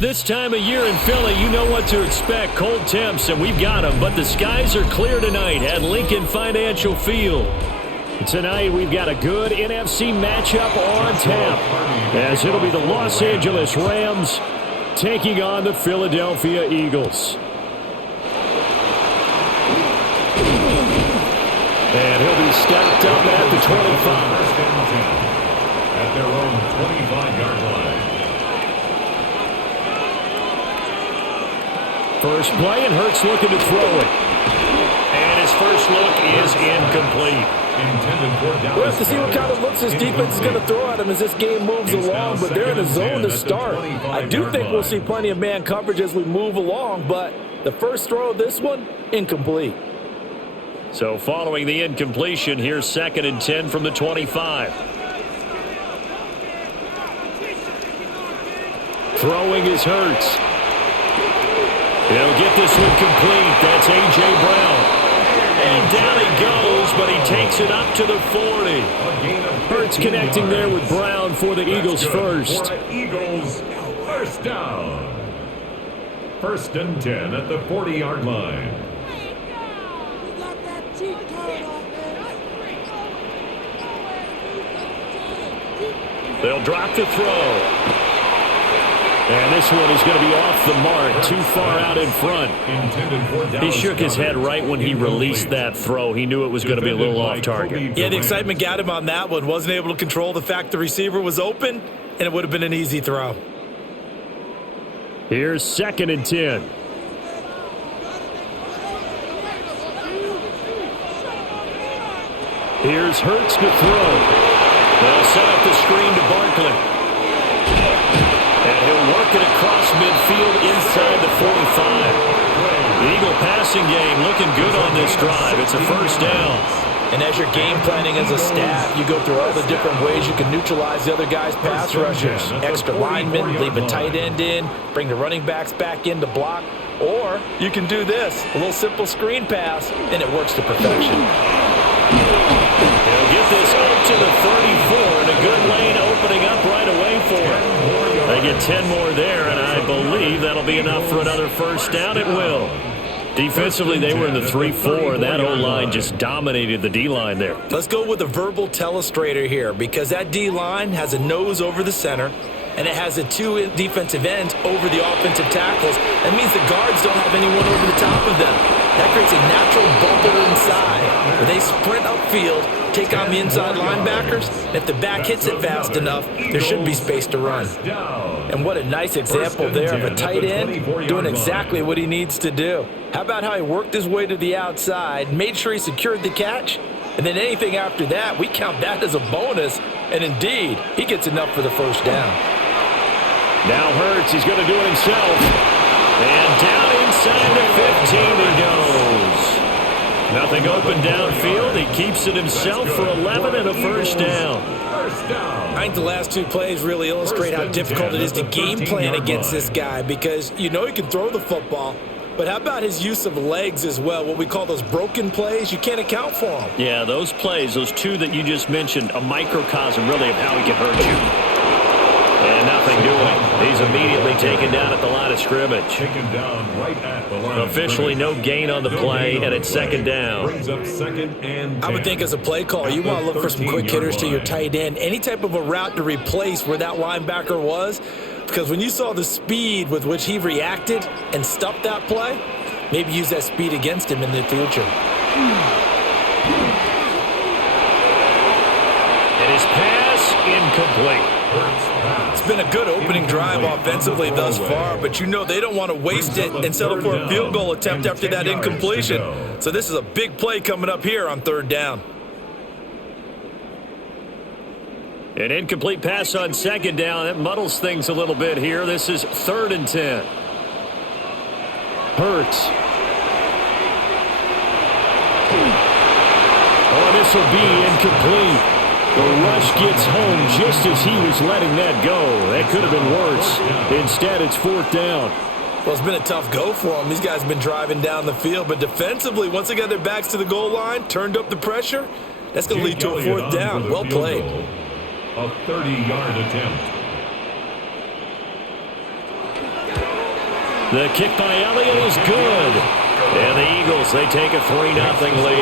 This time of year in Philly, you know what to expect. Cold temps, and we've got them. But the skies are clear tonight at Lincoln Financial Field. Tonight, we've got a good NFC matchup on tap, as it'll be the Los Angeles Rams taking on the Philadelphia Eagles. And he'll be stopped up at the 25. At their own 25-yard line. First play, and Hurts looking to throw it. And his first look is incomplete. We'll have to see what kind of looks this defense is going to throw at him as this game moves along, but they're in a zone to start. I do think we'll see plenty of man coverage as we move along, but the first throw of this one, incomplete. So following the incompletion, here's 2nd and 10 from the 25. Throwing is Hurts. He'll get this one complete. That's A.J. Brown. And down he goes, but he takes it up to the 40. Hurts connecting there with Brown for the Eagles first. Eagles first down. 1st and 10 at the 40-yard line. They'll drop the throw. And this one is going to be off the mark, too far out in front. He shook his head right when he released that throw. He knew it was going to be a little off target. Yeah, the excitement got him on that one. Wasn't able to control the fact the receiver was open, and it would have been an easy throw. Here's 2nd and 10. Here's Hurts to throw. They'll set up the screen to Barkley. And he'll work it across midfield inside the 45. The Eagle passing game looking good on this drive. It's a first down. And as you're game planning as a staff, you go through all the different ways you can neutralize the other guy's pass rushers. Extra linemen, leave a tight end in, bring the running backs back in to block. Or you can do this, a little simple screen pass, and it works to perfection. He'll get this up to the 34, and a good lane opening up right away for him. They get 10 more there, and I believe that'll be enough for another first down. It will. Defensively, they were in the 3-4, and that O-line just dominated the D-line there. Let's go with a verbal telestrator here, because that D-line has a nose over the center, and it has the 2 defensive ends over the offensive tackles. That means the guards don't have anyone over the top of them. That creates a natural bubble inside where they sprint upfield, take on the inside linebackers, and if the back hits it fast enough, there should be space to run. And what a nice example there of a tight end doing exactly what he needs to do. How about how he worked his way to the outside, made sure he secured the catch, and then anything after that, we count that as a bonus, and indeed, he gets enough for the first down. Now Hurts, he's going to do it himself. And down inside the 15 he goes. Nothing open downfield. He keeps it himself for 11 and a first down. I think the last 2 plays really illustrate how difficult it is to game plan against this guy, because you know he can throw the football, but how about his use of legs as well? What we call those broken plays, you can't account for them. Yeah, those plays, those 2 that you just mentioned, a microcosm really of how he can hurt you. And nothing doing. He's immediately taken down at the line of scrimmage. Taken down right at the line. Officially no gain on the play, and it's 2nd down. Brings up 2nd and 10. I would think as a play caller, you want to look for some quick hitters to your tight end. Any type of a route to replace where that linebacker was. Because when you saw the speed with which he reacted and stuffed that play, maybe use that speed against him in the future. And his pass incomplete. It's been a good opening drive offensively thus far, but you know they don't want to waste it and settle for a field goal attempt after that incompletion. So this is a big play coming up here on 3rd down. An incomplete pass on 2nd down. That muddles things a little bit here. This is 3rd and 10. Hurts. Oh, this will be incomplete. The rush gets home just as he was letting that go. That could have been worse. Instead, it's 4th down. Well, it's been a tough go for them. These guys have been driving down the field, but defensively, once they got their backs to the goal line, turned up the pressure, that's going to lead to a 4th down. Well played. A 30-yard attempt. The kick by Elliott is good. And the Eagles, they take a 3-0 lead.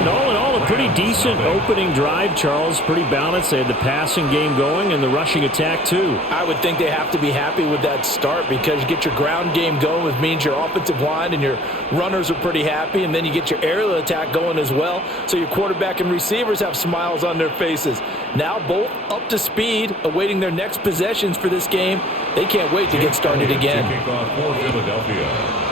And all in all, a pretty decent opening drive, Charles. Pretty balanced. They had the passing game going and the rushing attack, too. I would think they have to be happy with that start because you get your ground game going, which means your offensive line and your runners are pretty happy, and then you get your aerial attack going as well. So your quarterback and receivers have smiles on their faces. Now both up to speed, awaiting their next possessions for this game. They can't wait to get started again. Kickoff for Philadelphia.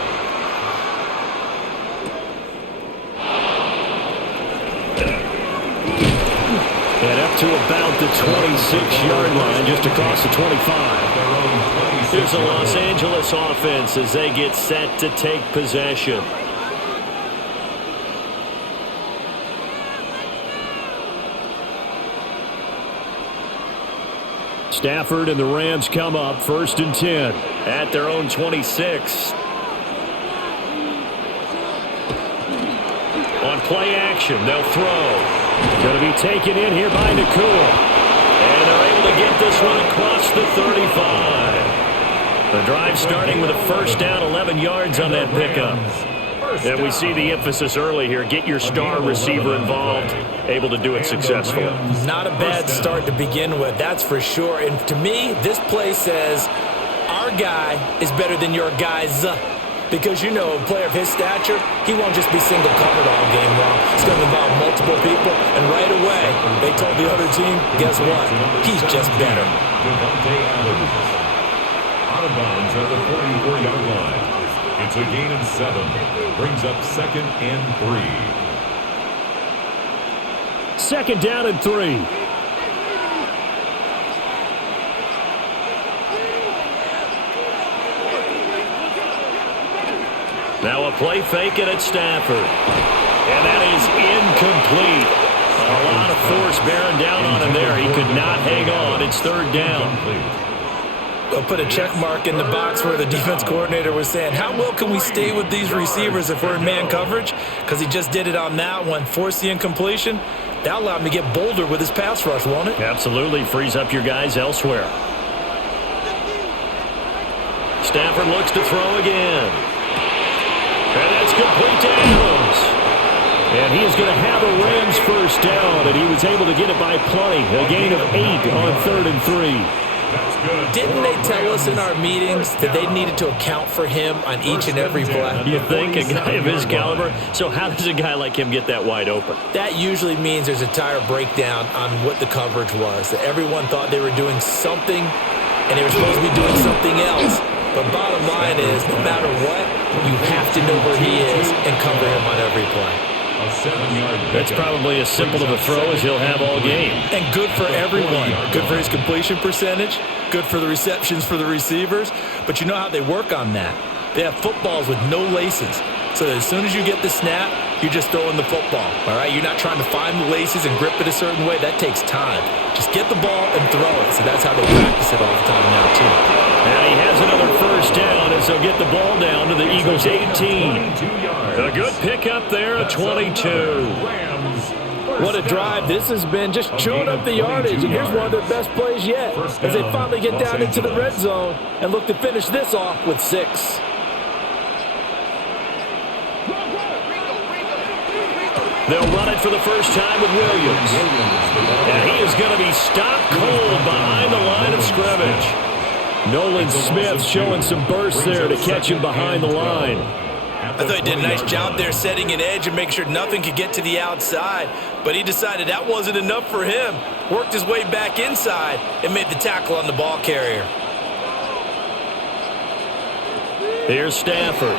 And up to about the 26-yard line, just across the 25. Here's the Los Angeles offense as they get set to take possession. Stafford and the Rams come up 1st and 10 at their own 26. On play action, they'll throw. Going to be taken in here by Nakua. And they're able to get this one across the 35. The drive starting with a 1st down, 11 yards on that pickup. And we see the emphasis early here. Get your star receiver involved. Able to do it successfully. Not a bad start to begin with, that's for sure. And to me, this play says our guy is better than your guy's. Because, you know, a player of his stature, he won't just be single covered all game long. It's going to involve multiple people. And right away, they told the other team, guess what? He's just better. Out of bounds at the 44-yard line. It's a gain of 7. Brings up 2nd and 3. 2nd down and 3. Now a play fake it at Stafford. And that is incomplete. A lot of force bearing down on him there. He could not hang on. It's 3rd down. They'll put a check mark in the box where the defense coordinator was saying, how well can we stay with these receivers if we're in man coverage? Because he just did it on that one. Force the incompletion. That allowed him to get bolder with his pass rush, won't it? Absolutely. Frees up your guys elsewhere. Stafford looks to throw again. And that's complete to Adams. And he is going to have a Rams 1st down, and he was able to get it by plenty. A gain of 8 on 3rd and 3. Didn't they tell us in our meetings that they needed to account for him on each and every play? You think? A guy of his caliber? So how does a guy like him get that wide open? That usually means there's a entire breakdown on what the coverage was. That everyone thought they were doing something, and they were supposed to be doing something else. But bottom line is, no matter what, you have to know where he is and cover him on every play. That's probably as simple of a throw as he'll have all game. And good for everyone. Good for his completion percentage. Good for the receptions for the receivers. But you know how they work on that. They have footballs with no laces. So that as soon as you get the snap, you're just throwing the football. All right? You're not trying to find the laces and grip it a certain way. That takes time. Just get the ball and throw it. So that's how they practice it all the time now, too. And he has another 1st down as they'll get the ball down to the Eagles' 18. A good pickup there, a 22. What a drive this has been, just chewing up the yardage. And here's one of their best plays yet as they finally get down into the red zone and look to finish this off with 6. They'll run it for the first time with Williams. And he is going to be stopped cold behind the line of scrimmage. Nolan Smith showing some burst there to catch him behind the line. I thought he did a nice job there setting an edge and making sure nothing could get to the outside. But he decided that wasn't enough for him. Worked his way back inside and made the tackle on the ball carrier. Here's Stafford.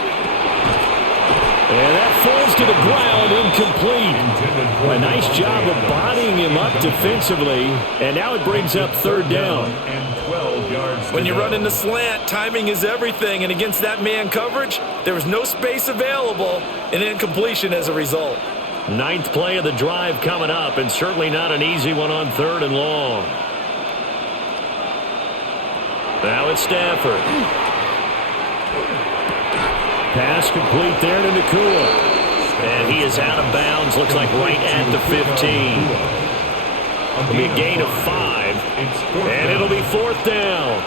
And that falls to the ground, incomplete. A nice job of bodying him up defensively. And now it brings up 3rd down. When you run in the slant, timing is everything. And against that man coverage, there was no space available, and incompletion as a result. 9th play of the drive coming up, and certainly not an easy one on 3rd and long. Now it's Stafford. Pass complete there to Nakua. And he is out of bounds, looks like right at the 15. It'll be a gain of 5, and it'll be 4th down.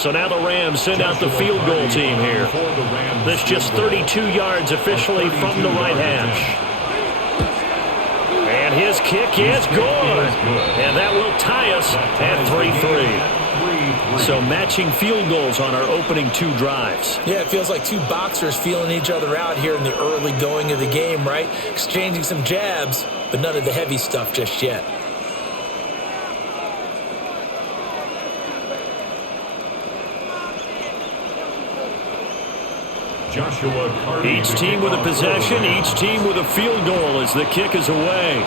So now the Rams send out the field goal team here. This just 32 yards officially from the right hash. And his kick is good. And that will tie us at 3-3. So matching field goals on our opening 2 drives. Yeah, it feels like 2 boxers feeling each other out here in the early going of the game, right? Exchanging some jabs, but none of the heavy stuff just yet. Each team with a possession, each team with a field goal as the kick is away.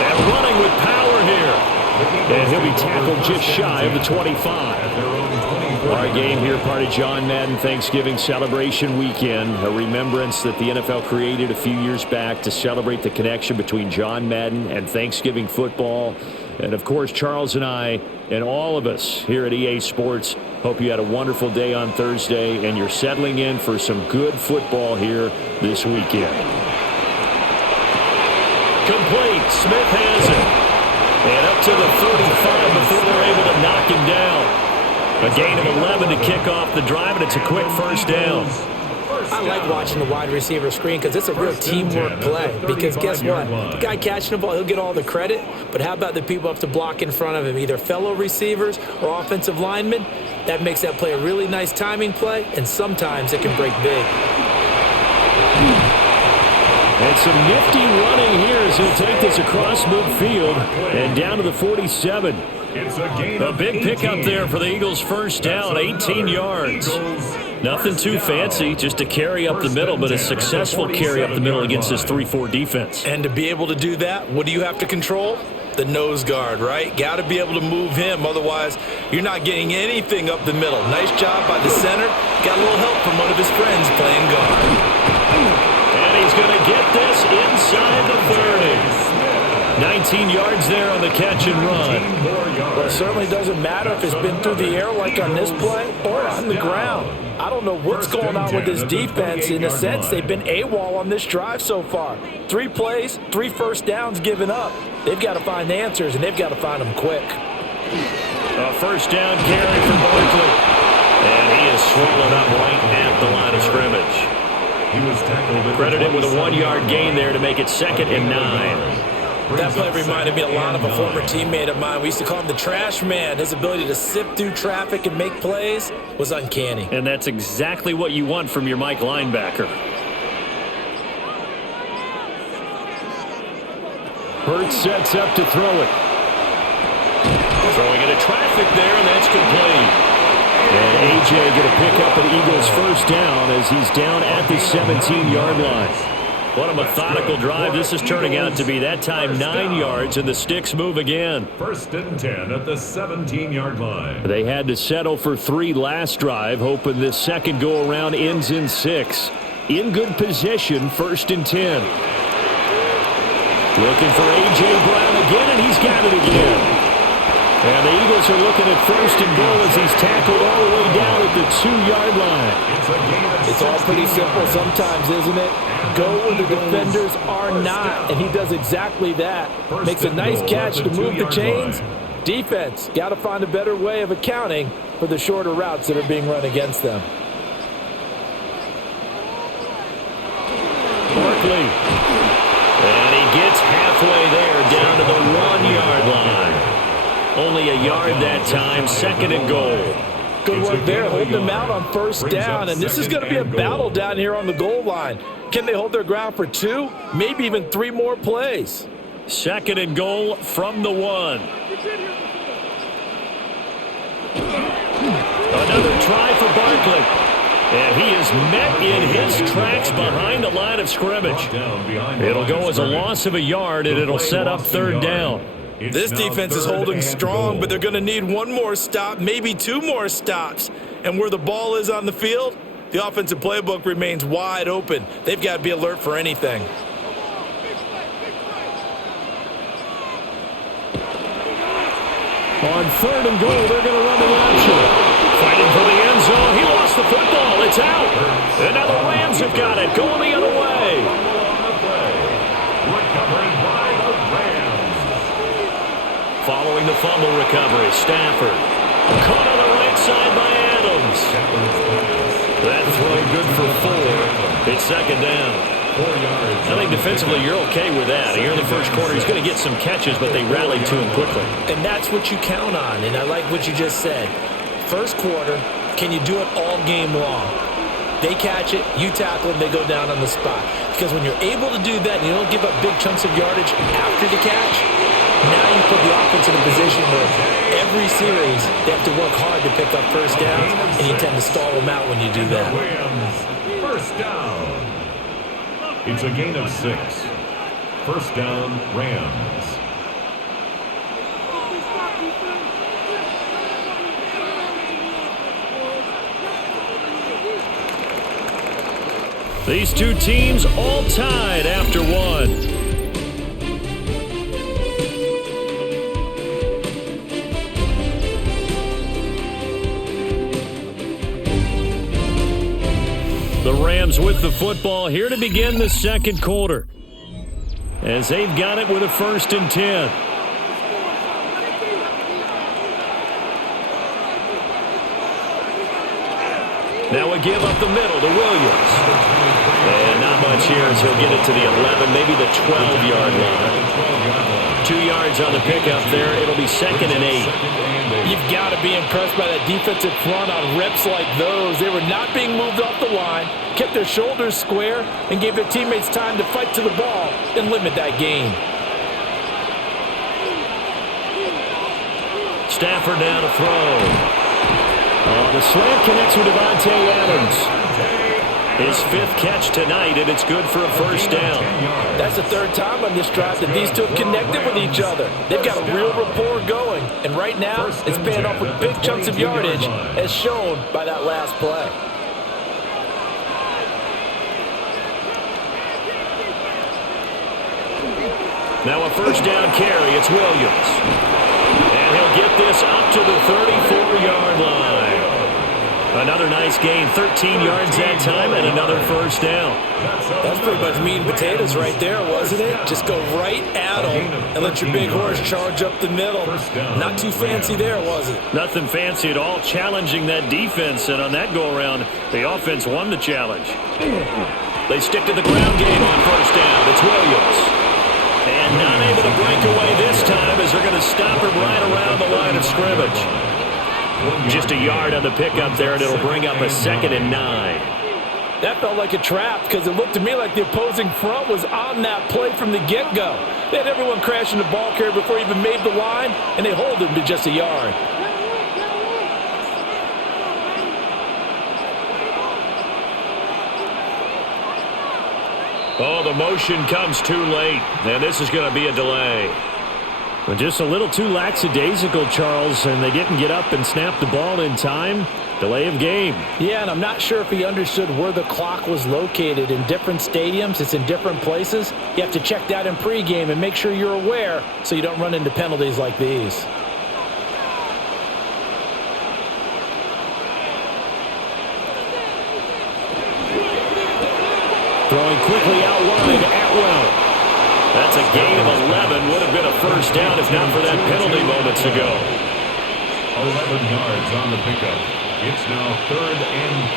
And running with power here. And he'll be tackled just shy of the 25. Our game here, part of John Madden Thanksgiving Celebration Weekend, a remembrance that the NFL created a few years back to celebrate the connection between John Madden and Thanksgiving football. And, of course, Charles and I and all of us here at EA Sports hope you had a wonderful day on Thursday and you're settling in for some good football here this weekend. Complete. Smith has it. And up to the 35 before they're able to knock him down. A gain of 11 to kick off the drive, and it's a quick first down. I like watching the wide receiver screen because it's a real teamwork play. Because guess what? The guy catching the ball, he'll get all the credit. But how about the people up to block in front of him, either fellow receivers or offensive linemen? That makes that play a really nice timing play, and sometimes it can break big. And some nifty running here as he'll take this across midfield and down to the 47. A big pickup there for the Eagles' first down, 18 yards. Nothing too fancy, just a carry up the middle, but a successful carry up the middle against this 3-4 defense. And to be able to do that, what do you have to control? The nose guard, right? Got to be able to move him, otherwise you're not getting anything up the middle. Nice job by the center. Got a little help from one of his friends playing guard. And he's going to get this inside the 30. 19 yards there on the catch and run. Well, it certainly doesn't matter if it's been through the air like on this play or on the ground. I don't know what's going on with this defense. In a sense, they've been AWOL on this drive so far. 3 plays, 3 first downs given up. They've got to find answers, and they've got to find them quick. A first down carry for Barkley. And he is swallowed up right at the line of scrimmage. He was tackled. Credited with a 1-yard gain there to make it 2nd and 9. That play reminded me a lot of a former teammate of mine. We used to call him the trash man. His ability to sift through traffic and make plays was uncanny. And that's exactly what you want from your Mike linebacker. Hurts sets up to throw it. Throwing into traffic there, and that's complete. And A.J. going to pick up an Eagles first down as he's down at the 17-yard line. What a methodical drive this is turning out to be. That time 9 yards, and the sticks move again. 1st and 10 at the 17-yard line. They had to settle for 3 last drive, hoping this second go-around ends in 6. In good position, 1st and 10. Looking for A.J. Brown again, and he's got it again. And the Eagles are looking at 1st and goal as he's tackled all the way down at the 2-yard line. It's all pretty simple sometimes, isn't it? Go where the defenders are not, and he does exactly that. Makes a nice catch to move the chains. Defense, got to find a better way of accounting for the shorter routes that are being run against them. Barkley. And he gets halfway there down to the 1-yard line. Only a yard that time, 2nd and goal. Good work there, holding them out on 1st down, and this is going to be a battle down here on the goal line. Can they hold their ground for 2, maybe even 3 more plays? 2nd and goal from the 1. Another try for Barkley. And he is met in his tracks behind the line of scrimmage. It'll go as a loss of a yard, and it'll set up 3rd down. This defense is holding strong, but they're going to need 1 more stop, maybe 2 more stops. And where the ball is on the field, the offensive playbook remains wide open. They've got to be alert for anything. On 3rd and goal, they're going to run the option. Fighting for the end zone. He lost the football. It's out. And now the Rams have got it. Going the other way. following the fumble recovery. Stafford. Caught on the right side by Adams. That throw good for 4. It's second down. I think defensively you're okay with that. Here in the first quarter, he's going to get some catches, but they rallied to him quickly. And that's what you count on, and I like what you just said. First quarter, can you do it all game long? They catch it, you tackle them, they go down on the spot. Because when you're able to do that and you don't give up big chunks of yardage after the catch, now you put the offense in a position where every series they have to work hard to pick up first downs, and you tend to stall them out when you do that. First down. It's a gain of 6. First down, Rams. These two teams all tied after one. The Rams with the football here to begin the second quarter, as they've got it with a 1st and 10. Now a give up the middle to Williams. And not much here as he'll get it to the 11, maybe the 12-yard line. 2 yards on the pickup there. It'll be 2nd and 8. You've got to be impressed by that defensive front on reps like those. They were not being moved off the line, kept their shoulders square, and gave their teammates time to fight to the ball and limit that gain. Stafford down to throw. The slant connects with Devontae Adams. His 5th catch tonight, and it's good for a first down. That's the 3rd time on this drive that these two have connected with each other. They've got a real rapport going, and right now it's paying off with big chunks of yardage, as shown by that last play. Now a first down carry. It's Williams. And he'll get this up to the 34-yard line. Another nice gain, 13 yards that time, and another first down. That's pretty much meat and potatoes right there, wasn't it? Just go right at them and let your big horse charge up the middle. Not too fancy there, was it? Nothing fancy at all, challenging that defense, and on that go-around, the offense won the challenge. They stick to the ground game on first down. It's Williams. And not able to break away this time as they're going to stop him right around the line of scrimmage. Just a yard on the pickup there, and it'll bring up a 2nd and 9. That felt like a trap because it looked to me like the opposing front was on that play from the get-go. They had everyone crashing the ball carrier before he even made the line, and they hold him to just a yard. Oh, the motion comes too late, and this is going to be a delay. But just a little too lackadaisical, Charles, and they didn't get up and snap the ball in time. Delay of game. Yeah, and I'm not sure if he understood where the clock was located. In different stadiums, it's in different places. You have to check that in pregame and make sure you're aware so you don't run into penalties like these. Throwing quickly out wide, Atwell. That's a gain of 11. Would have been a first down if not for that penalty moments ago. 11 yards on the pickup. It's now 3rd and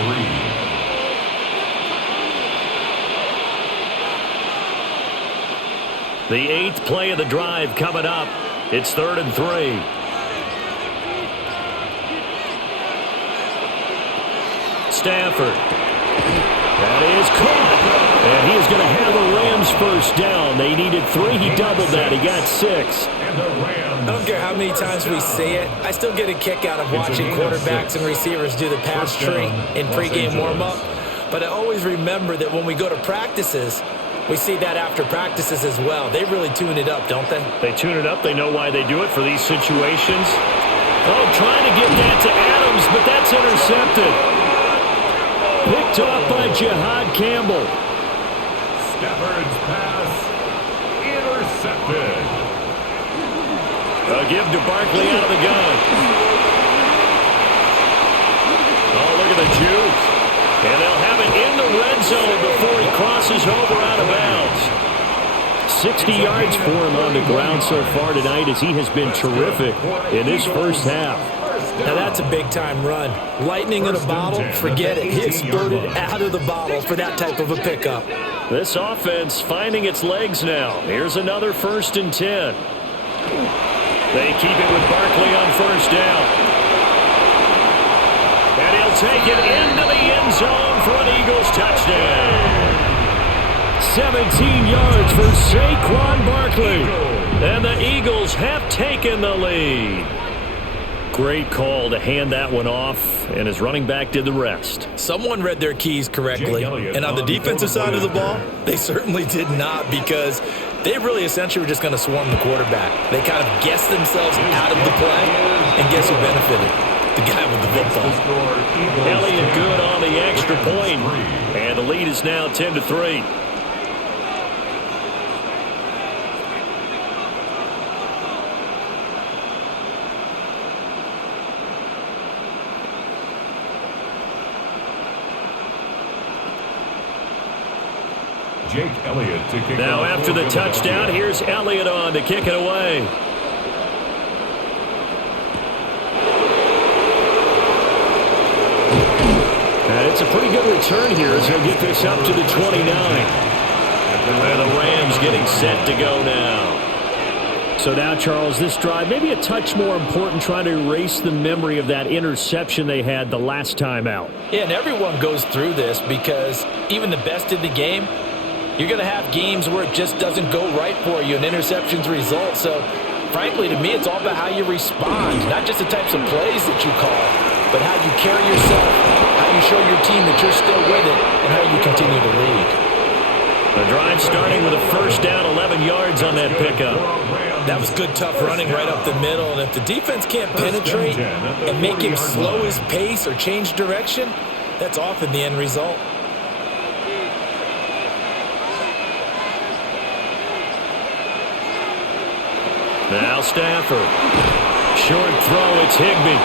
3. The 8th play of the drive coming up. It's 3rd and 3. Stafford. That is caught. And he is going to have a Rams first down. They needed 3. He doubled that. He got 6. I don't care how many times we say it. I still get a kick out of watching quarterbacks and receivers do the pass tree in pregame warm-up. But I always remember that when we go to practices, we see that after practices as well. They really tune it up, don't they? They tune it up. They know why they do it for these situations. Oh, trying to get that to Adams, but that's intercepted. Picked off by Jihad Campbell. Stafford's pass intercepted. A give to Barkley out of the gun. Oh, look at the juke. And they'll have it in the red zone before he crosses over out of bounds. 60 yards for him on the ground so far tonight as he has been terrific in this first half. Now that's a big-time run. Lightning in a bottle, forget it. He exploded out of the bottle for that type of a pickup. This offense finding its legs now. Here's another 1st and 10. They keep it with Barkley on first down. And he'll take it into the end zone for an Eagles touchdown. 17 yards for Saquon Barkley. And the Eagles have taken the lead. Great call to hand that one off, and his running back did the rest. Someone read their keys correctly, and on the defensive side of the ball, they certainly did not, because they really essentially were just going to swarm the quarterback. They kind of guessed themselves out of the play, and guess who benefited? The guy with the football. Elliott good on the extra point, and the lead is now 10-3. Jake Elliott to kick now after the touchdown, here's Elliott on to kick it away. And it's a pretty good return here as he'll get this up to the 29. And the Rams getting set to go now. So now, Charles, this drive maybe a touch more important, trying to erase the memory of that interception they had the last time out. Yeah, and everyone goes through this because even the best in the game, you're going to have games where it just doesn't go right for you and interceptions result. So, frankly, to me, it's all about how you respond, not just the types of plays that you call, but how you carry yourself, how you show your team that you're still with it, and how you continue to lead. The drive starting with a first down, 11 yards on that pickup. That was good, tough running right up the middle. And if the defense can't penetrate and make him slow his pace or change direction, that's often the end result. Now Stafford. Short throw, it's Higbee.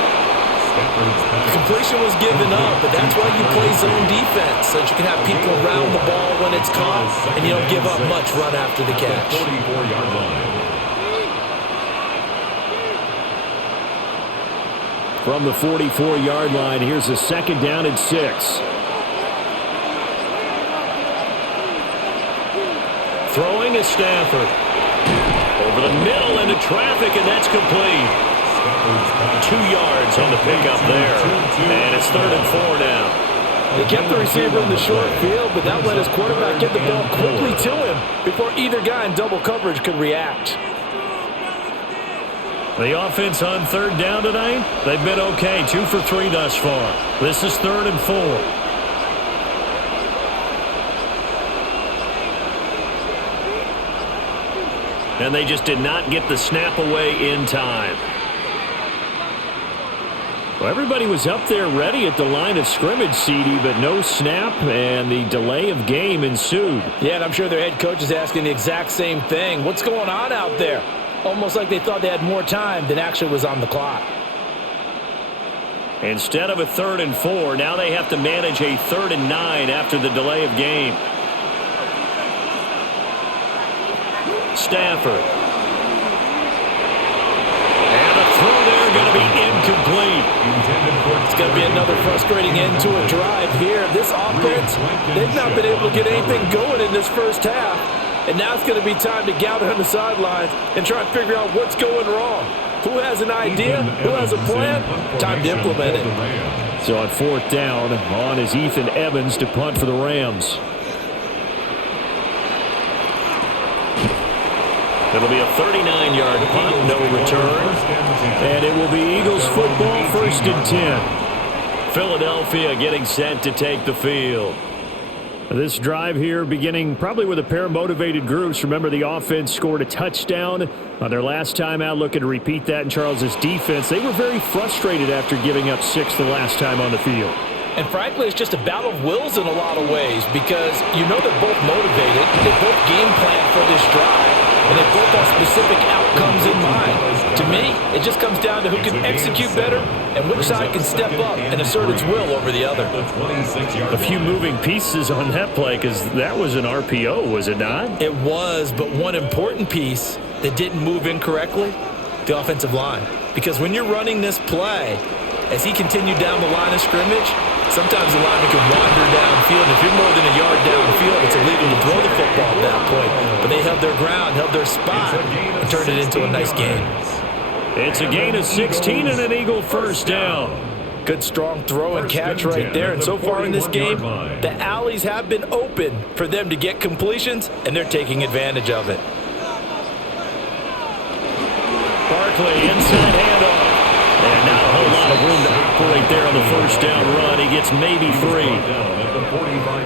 The completion was given up, but that's why you play zone defense, so that you can have people around the ball when it's caught, and you don't give up much run after the catch. 44-yard line. From the 44-yard line, here's a 2nd down and 6. Throwing is Stafford. Over the middle into traffic, and that's complete. 2 yards on the pickup there. And it's 3rd and 4 now. They kept the receiver in the short field, but that let his quarterback get the ball quickly to him before either guy in double coverage could react. The offense on 3rd down tonight, they've been okay. 2 for 3 thus far. This is 3rd and 4. And they just did not get the snap away in time. Well, everybody was up there ready at the line of scrimmage, CD, but no snap, and the delay of game ensued. Yeah, and I'm sure their head coach is asking the exact same thing. What's going on out there? Almost like they thought they had more time than actually was on the clock. Instead of a 3rd and 4, now they have to manage a 3rd and 9 after the delay of game. Stafford. And the throw there going to be incomplete. It's going to be another frustrating end to a drive here. This offense, they've not been able to get anything going in this first half. And now it's going to be time to gather on the sidelines and try and figure out what's going wrong. Who has an idea? Who has a plan? Time to implement it. So on 4th down, on is Ethan Evans to punt for the Rams. It'll be a 39-yard punt, no return. And it will be Eagles football, 1st and 10. Philadelphia getting set to take the field. This drive here beginning probably with a pair of motivated groups. Remember, the offense scored a touchdown on their last time out. Looking to repeat that in Charles's defense. They were very frustrated after giving up 6 the last time on the field. And frankly, it's just a battle of wills in a lot of ways because you know they're both motivated. They both game plan for this drive. and they both have specific outcomes in mind. To me, it just comes down to who can execute better and which side can step up and assert its will over the other. A few moving pieces on that play because that was an RPO, was it not? It was, but one important piece that didn't move incorrectly, the offensive line. Because when you're running this play, as he continued down the line of scrimmage, sometimes the lineman can wander downfield. If you're more than a yard downfield, it's illegal to throw the football at that point. But they held their ground, held their spot, and turned it into a nice game. It's a gain of 16 and an Eagle first down. Good strong throw and catch right there. And so far in this game, the alleys have been open for them to get completions, and they're taking advantage of it. Barkley, inside handoff. And not a whole lot of room to operate there on the first down run. He gets maybe 3.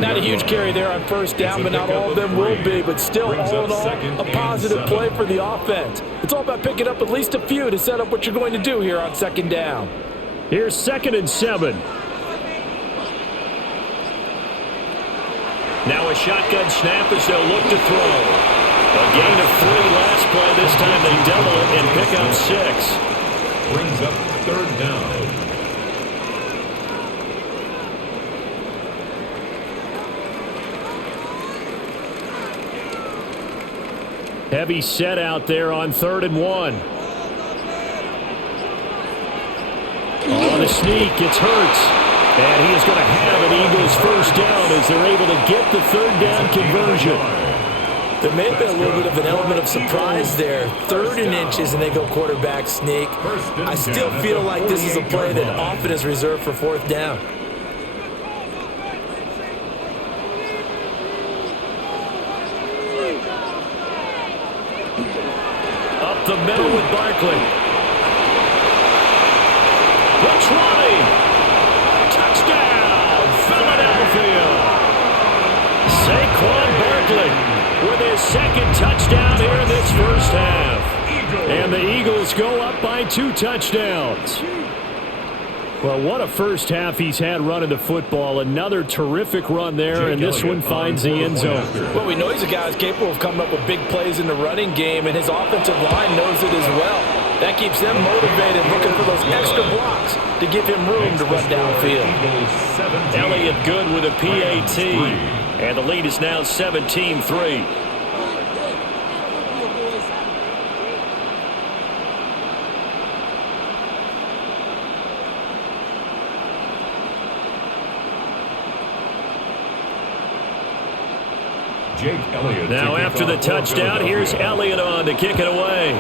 Not a huge carry there on first down, but not all of them will be. But still, all in all, a positive play for the offense. It's all about picking up at least a few to set up what you're going to do here on second down. Here's 2nd and 7. Now a shotgun snap as they'll look to throw. A gain of 3 last play. This time they double it and pick up 6. Brings up 3rd down. Heavy set out there on 3rd and 1. On a sneak, it's Hurts. And he is going to have an Eagles first down as they're able to get the 3rd down conversion. There may have been a little bit of an element of surprise there. 3rd and inches, and they go quarterback sneak. I still feel like this is a play that often is reserved for 4th down. Up the middle with Barkley. Looks running. Touchdown, Philadelphia. Saquon Barkley with his 2nd touchdown here in this first half. And the Eagles go up by 2 touchdowns. Well, what a first half he's had running the football. Another terrific run there, and this one finds the end zone. Well, we know he's a guy who's capable of coming up with big plays in the running game, and his offensive line knows it as well. That keeps them motivated, looking for those extra blocks to give him room to run downfield. Elliott good with a PAT. And the lead is now 17-3. Jake Elliott. Now after the touchdown, here's Elliott on to kick it away.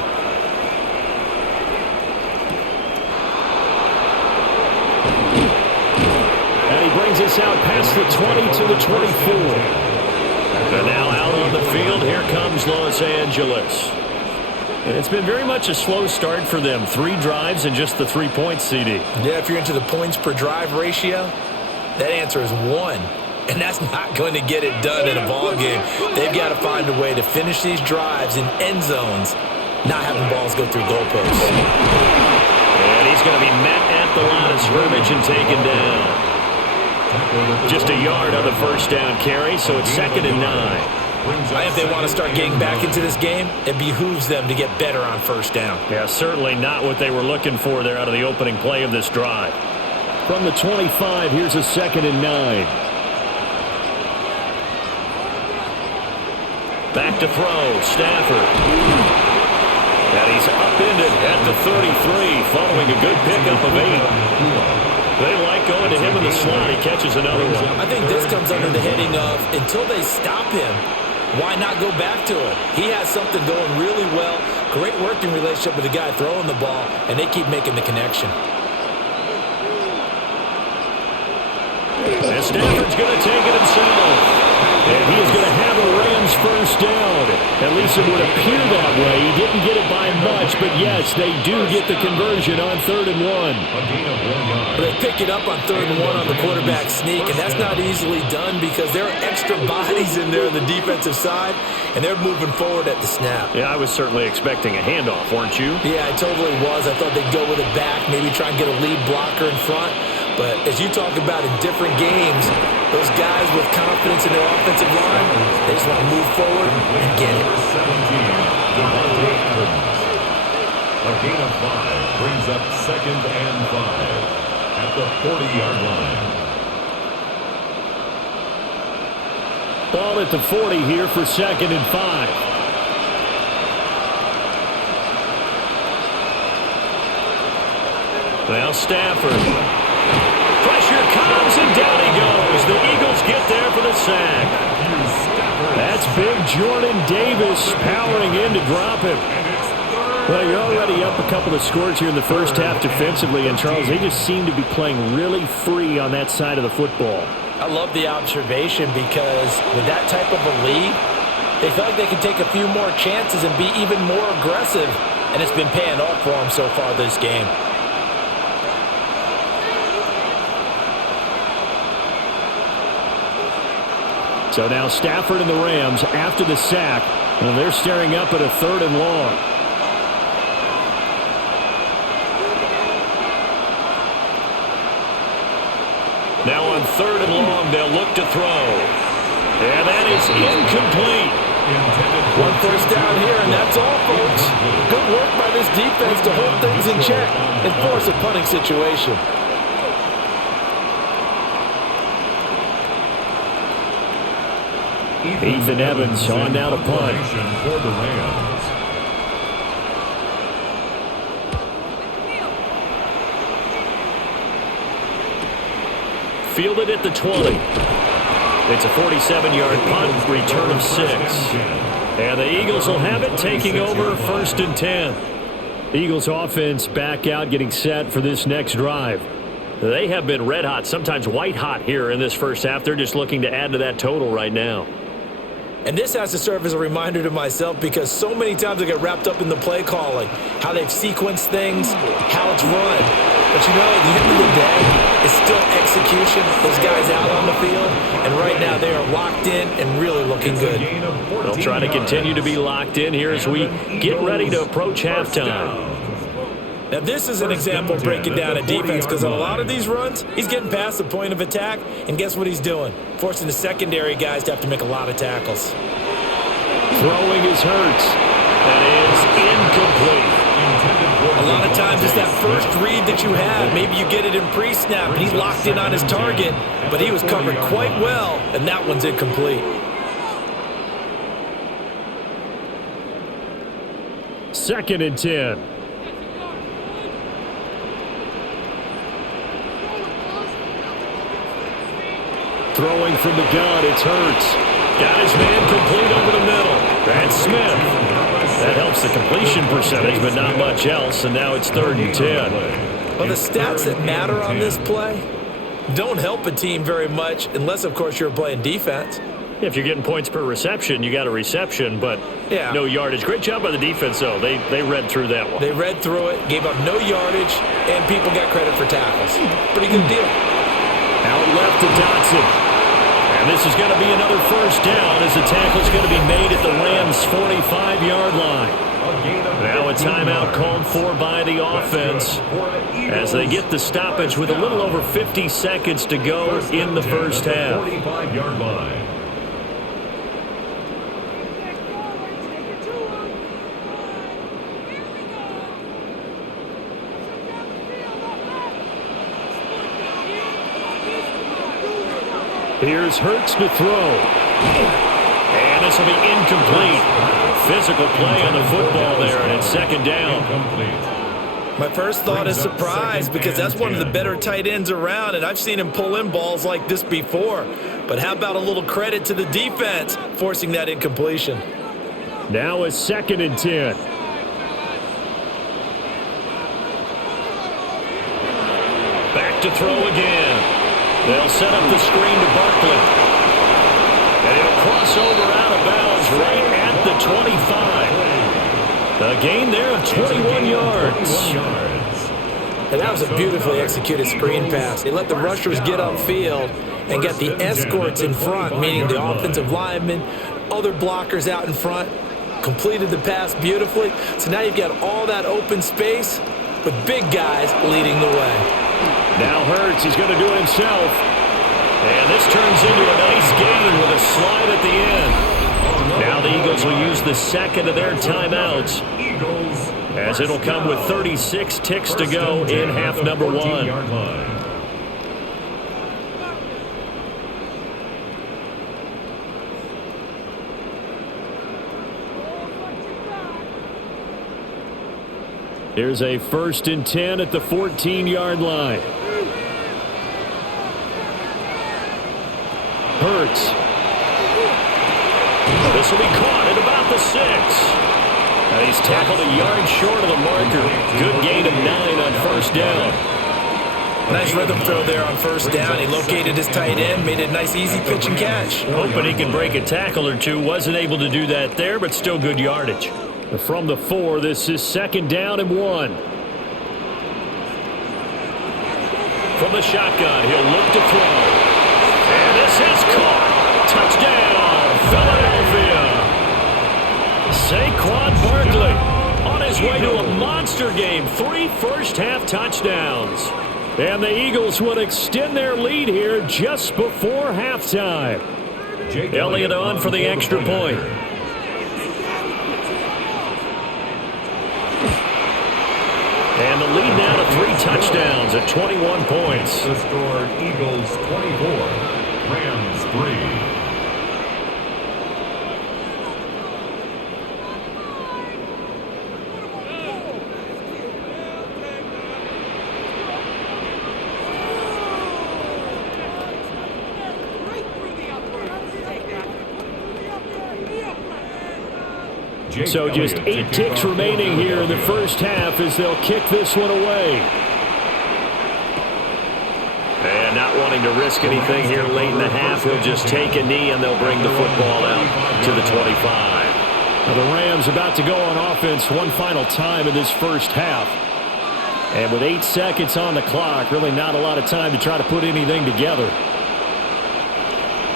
And he brings us out past the 20 to the 24. And now out on the field, here comes Los Angeles. And it's been very much a slow start for them. 3 drives and just the 3 points, CD. Yeah, if you're into the points per drive ratio, that answer is 1. And that's not going to get it done in a ball game. They've got to find a way to finish these drives in end zones, not having balls go through goalposts. And he's going to be met at the line of scrimmage and taken down. Just a yard on the first down carry, so it's 2nd and 9. If they want to start getting back into this game, it behooves them to get better on first down. Yeah, certainly not what they were looking for there out of the opening play of this drive. From the 25, here's a 2nd and 9. Back to throw, Stafford. And he's upended at the 33, following a good pickup of 8. They like going to him in the slot. He catches another one. I think this comes under the heading of, until they stop him, why not go back to him? He has something going really well, great working relationship with the guy throwing the ball, and they keep making the connection. And Stafford's going to take it himself. And he is going to have a Rams first down. At least it would appear that way. He didn't get it by much, but yes, they do get the conversion on 3rd and 1. They pick it up on 3rd and 1 on the quarterback sneak, and that's not easily done because there are extra bodies in there on the defensive side, and they're moving forward at the snap. Yeah, I was certainly expecting a handoff, weren't you? Yeah, I totally was. I thought they'd go with it back, maybe try and get a lead blocker in front. But as you talk about in different games, those guys with confidence in their offensive line, they just want to move forward and get it. A gain of 5 brings up 2nd and 5 at the 40-yard line. Ball at the 40 here for 2nd and 5. Now Stafford. Pressure comes and down he goes. The Eagles get there for the sack. That's big Jordan Davis powering in to drop him. Well, you're already up a couple of scores here in the first half defensively, and Charles, they just seem to be playing really free on that side of the football. I love the observation because with that type of a lead, they feel like they can take a few more chances and be even more aggressive, and it's been paying off for them so far this game. So now Stafford and the Rams after the sack, and they're staring up at a 3rd and long. Now on 3rd and long, they'll look to throw. And that is incomplete. 1 first down here, and that's all, folks. Good work by this defense to hold things in check and force a punting situation. Ethan Evans on now to punt. For the Rams. Fielded at the 20. It's a 47-yard punt, return of 6. And the Eagles will have it, taking over 1st and 10. Eagles offense back out, getting set for this next drive. They have been red hot, sometimes white hot here in this first half. They're just looking to add to that total right now. And this has to serve as a reminder to myself because so many times I get wrapped up in the play calling, how they've sequenced things, how it's run. But you know, at the end of the day, it's still execution. Those guys out on the field, and right now they are locked in and really looking good. They'll try to continue to be locked in here as we get ready to approach halftime. Now this is an example breaking down a defense because on a lot of these runs, he's getting past the point of attack, and guess what he's doing? Forcing the secondary guys to have to make a lot of tackles. Throwing is Hurts. That is incomplete. A lot of times it's that first read that you have. Maybe you get it in pre-snap, and he's locked in on his target, but he was covered quite well, and that one's incomplete. 2nd and 10. Throwing from the gun, it's Hurts. Got his man complete over the middle. That's Smith. That helps the completion percentage, but not much else, and now it's 3rd and 10. Well, the stats that matter on this play don't help a team very much unless, of course, you're playing defense. If you're getting points per reception, you got a reception, but no yardage. Great job by the defense, though. They read through that one. They read through it, gave up no yardage, and people got credit for tackles. Pretty good deal. Out left to Dotson. And this is going to be another first down as the tackle's going to be made at the Rams' 45-yard line. Now a timeout called for by the offense as they get the stoppage with a little over 50 seconds to go in the first half. 45-yard line. Here's Hurts to throw. And this will be incomplete. Physical play on the football there, and it's 2nd down. My first thought is surprise because that's one of the better tight ends around, and I've seen him pull in balls like this before. But how about a little credit to the defense forcing that incompletion? Now it's 2nd and 10. Back to throw again. They'll set up the screen to Barkley. And he'll cross over out of bounds right at the 25. A gain there of 21 yards. And that was a beautifully executed screen pass. They let the rushers get upfield and got the escorts in front, meaning the offensive linemen, other blockers out in front, completed the pass beautifully. So now you've got all that open space with big guys leading the way. Now Hurts, he's going to do it himself. And this turns into a nice gain with a slide at the end. Now the Eagles Eagles will use the second of their timeouts, as it'll come with 36 ticks to go in half number one. Here's a 1st and 10 at the 14-yard line. Hurts. This will be caught at about the 6. He's tackled a yard short of the marker. Good gain of 9 on 1st down. Nice rhythm throw there on 1st down. He located his tight end, made it a nice easy pitch and catch. Hoping he could break a tackle or two. Wasn't able to do that there, but still good yardage. From the 4, this is 2nd down and 1. From the shotgun, he'll look to throw. And this is caught. Touchdown, Philadelphia. Saquon Barkley on his way to a monster game. 3 first-half touchdowns. And the Eagles would extend their lead here just before halftime. Elliott on for the extra point. And the lead now to 3 touchdowns at 21 points. The score, Eagles 24, Rams 3. So just 8 ticks remaining here in the first half as they'll kick this one away. And not wanting to risk anything here late in the half, he'll just take a knee and they'll bring the football out to the 25. Now the Rams about to go on offense one final time in this first half. And with 8 seconds on the clock, really not a lot of time to try to put anything together.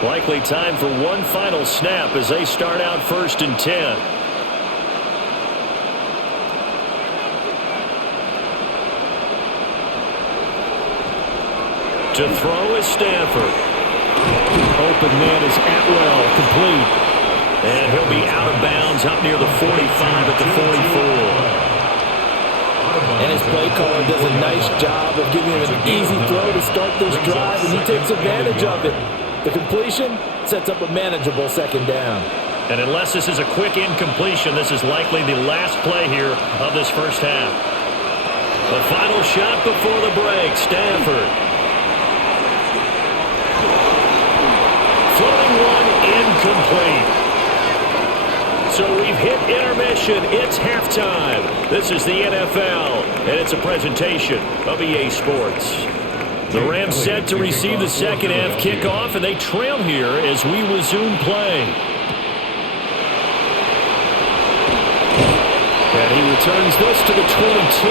Likely time for one final snap as they start out 1st and 10. To throw is Stanford. Open man is Atwell, complete. And he'll be out of bounds up near the 45 at the 44. And his play caller does a nice job of giving him an easy throw to start this drive, and he takes advantage of it. The completion sets up a manageable 2nd down. And unless this is a quick incompletion, this is likely the last play here of this first half. The final shot before the break, Stanford. Floating one, incomplete. So we've hit intermission. It's halftime. This is the NFL, and it's a presentation of EA Sports. The Rams set to receive the second half kickoff, and they trail here as we resume play. And he returns this to the 22.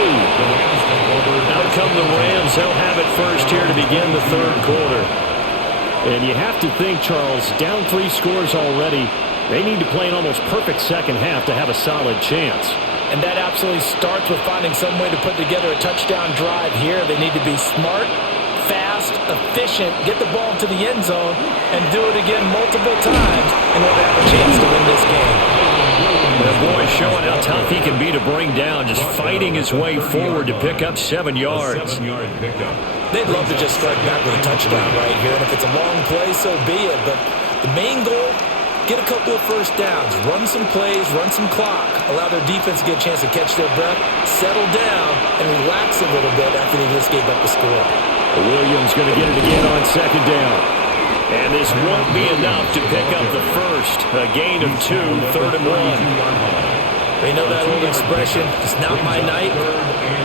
Out come the Rams. They'll have it first here to begin the 3rd quarter. And you have to think, Charles, down 3 scores already, they need to play an almost perfect second half to have a solid chance. And that absolutely starts with finding some way to put together a touchdown drive here. They need to be smart, fast, efficient, get the ball to the end zone, and do it again multiple times in order to have a chance to win this game. The boy showing how tough he can be to bring down, just fighting his way forward to pick up 7 yards. They'd love to just strike back with a touchdown right here, and if it's a long play, so be it. But the main goal, get a couple of first downs, run some plays, run some clock, allow their defense to get a chance to catch their breath, settle down, and relax a little bit after they just gave up the score. Williams going to get it again on 2nd down. And this won't be enough to pick up the first. A gain of 2, 3rd and 1. They know that old expression, it's not my night.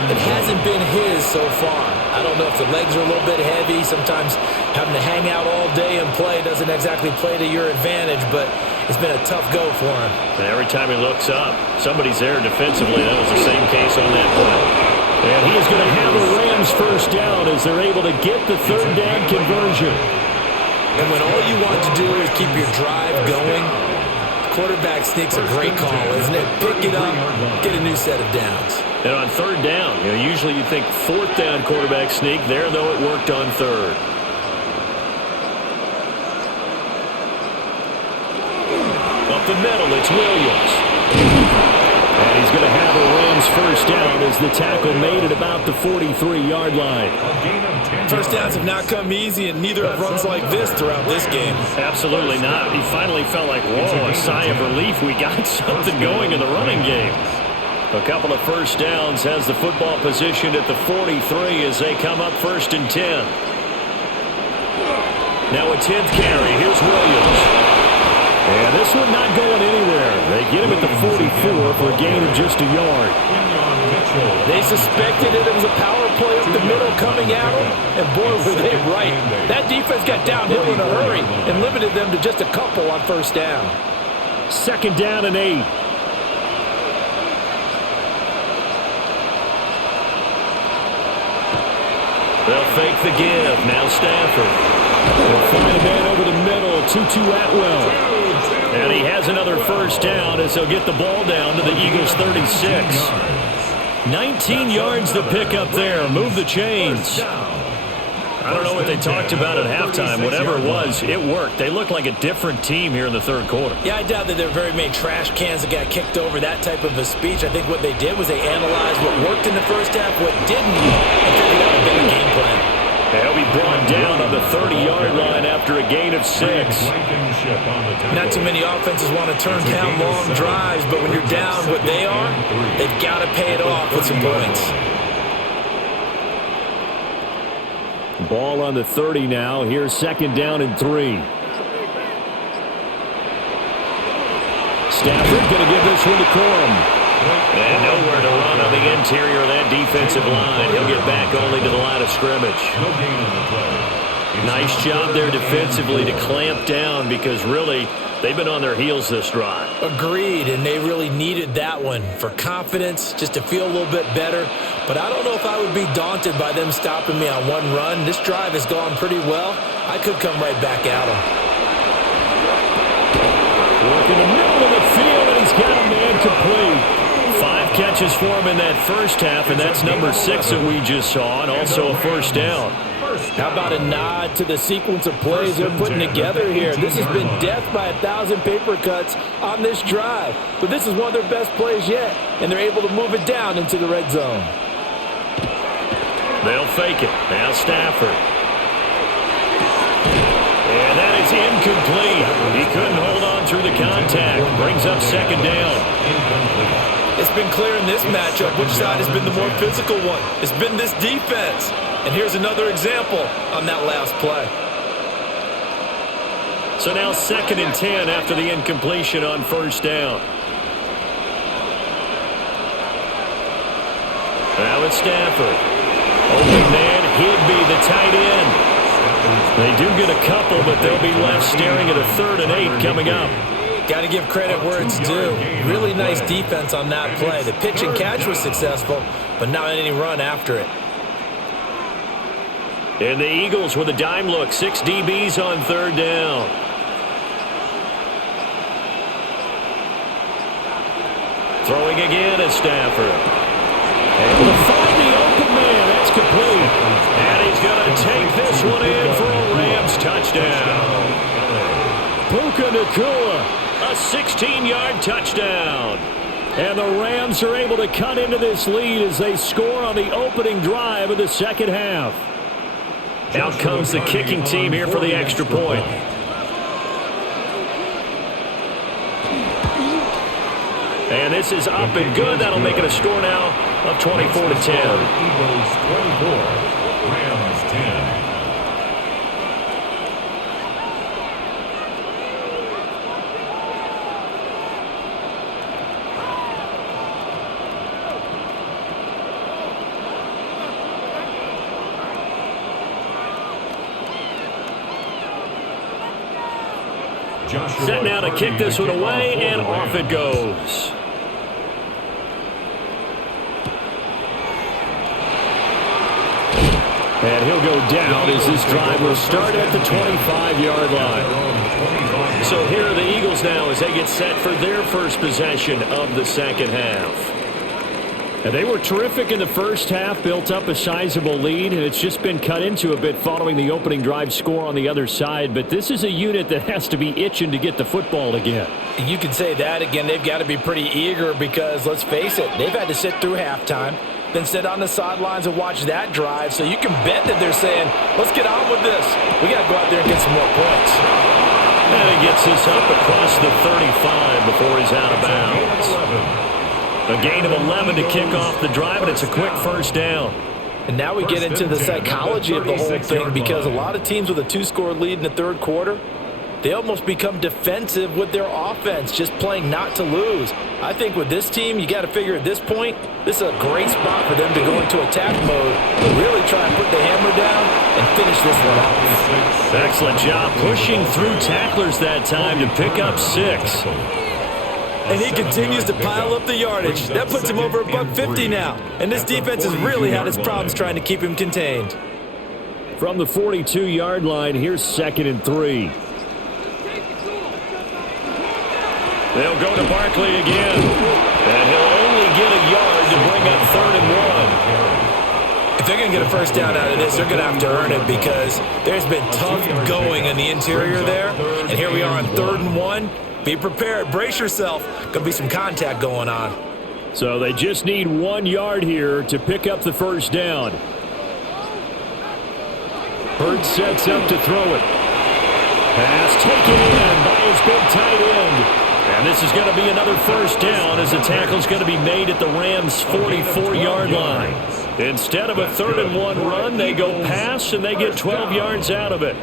It hasn't been his so far. I don't know if the legs are a little bit heavy. Sometimes having to hang out all day and play doesn't exactly play to your advantage, but it's been a tough go for him. And every time he looks up, somebody's there defensively. That was the same case on that play. And he is going to have a Rams first down as they're able to get the 3rd down conversion. And when all you want to do is keep your drive going, quarterback sneak's a great call, isn't it? Pick it up, get a new set of downs. And on 3rd down, usually you think 4th down quarterback sneak. There, though, it worked on 3rd. Up the middle, it's Williams. And he's going to have a Rams first down as the tackle made at about the 43-yard line. First downs have not come easy, and neither have runs like this throughout this game. Absolutely not. He finally felt like, whoa, a sigh of relief. We got something going in the running game. A couple of first downs, has the football positioned at the 43 as they come up 1st and 10. Now a 10th carry. Here's Williams. And this one not going anywhere. They get him at the 44 for a gain of just a yard. They suspected it was a power play up the middle coming at them, and boy, were they right. That defense got downhill in a hurry and limited them to just a couple on first down. 2nd down and 8. They'll fake the give. Now Stafford. They'll find a man over the middle. 2-2 Atwell. And he has another first down as he'll get the ball down to the Eagles' 36. 19 yards to pick up there. Move the chains. I don't know what they talked about at halftime. Whatever it was, it worked. They looked like a different team here in the 3rd quarter. Yeah, I doubt that there were very many trash cans that got kicked over, that type of a speech. I think what they did was they analyzed what worked in the first half, what didn't, and figured out a better game plan. They'll be brought down on the 30-yard line after a gain of 6. Not too many offenses want to turn down long drives, but when you're down what they are, they've got to pay it off with some points. Ball on the 30 now. Here's 2nd down and 3. Stafford going to give this one to Corum. And nowhere to run on the interior of that defensive line. He'll get back only to the line of scrimmage. Nice job there defensively to clamp down because really they've been on their heels this drive. Agreed, and they really needed that one for confidence, just to feel a little bit better. But I don't know if I would be daunted by them stopping me on one run. This drive has gone pretty well. I could come right back at them. Work in the middle of the field, and he's got a man complete. 5 catches for him in that first half, and that's number 6 that we just saw, and also a first down. How about a nod to the sequence of plays they're putting together here? This has been death by 1,000 paper cuts on this drive, but this is one of their best plays yet, and they're able to move it down into the red zone. They'll fake it. Now Stafford. And that is incomplete. He couldn't hold on through the contact. Brings up 2nd down. It's been clear in this matchup which side has been the more physical one. It's been this defense. And here's another example on that last play. So now 2nd and 10 after the incompletion on first down. Now it's Stafford. Open man, Higby, the tight end. They do get a couple, but they'll be left staring at a 3rd and 8 coming up. Got to give credit where it's due. Really nice defense on that play. The pitch and catch was successful, but not any run after it. And the Eagles with a dime look. 6 DBs on 3rd down. Throwing again at Stafford. Able to find the open man. That's complete. And he's going to take this one in for a Rams touchdown. Puka Nacua. A 16-yard touchdown. And the Rams are able to cut into this lead as they score on the opening drive of the second half. Out comes the kicking team here for the extra point. And this is up and good. That'll make it a score now of 24-10. Eagles 24, Rams 10. Set now to kick this one away, and off it goes. And he'll go down as this drive will start at the 25-yard line. So here are the Eagles now as they get set for their first possession of the second half. And they were terrific in the first half, built up a sizable lead, and it's just been cut into a bit following the opening drive score on the other side. But this is a unit that has to be itching to get the football again. You can say that again. They've got to be pretty eager because, let's face it, they've had to sit through halftime, then sit on the sidelines and watch that drive. So you can bet that they're saying, let's get on with this. We got to go out there and get some more points. And he gets this up across the 35 before he's out of bounds. A gain of 11 to kick off the drive, and it's a quick first down. And now we get into the psychology of the whole thing because a lot of teams with a two-score lead in the third quarter, they almost become defensive with their offense, just playing not to lose. I think with this team, you got to figure at this point, this is a great spot for them to go into attack mode, really try and put the hammer down and finish this one off. Excellent job pushing through tacklers that time to pick up 6. And he continues to pile up the yardage. That puts him over $150 now. And this defense has really had its problems trying to keep him contained. From the 42-yard line, here's 2nd and 3. They'll go to Barkley again. And he'll only get a yard to bring up 3rd and 1. If they're going to get a first down out of this, they're going to have to earn it because there's been tough going in the interior there. And here we are on 3rd and 1. Be prepared. Brace yourself. Going to be some contact going on. So they just need 1 yard here to pick up the first down. Hurts sets up to throw it. Pass taken in by his big tight end. And this is going to be another first down as the tackle's going to be made at the Rams' 44-yard line. Instead of a 3rd and 1 run, they go pass and they get 12 yards out of it.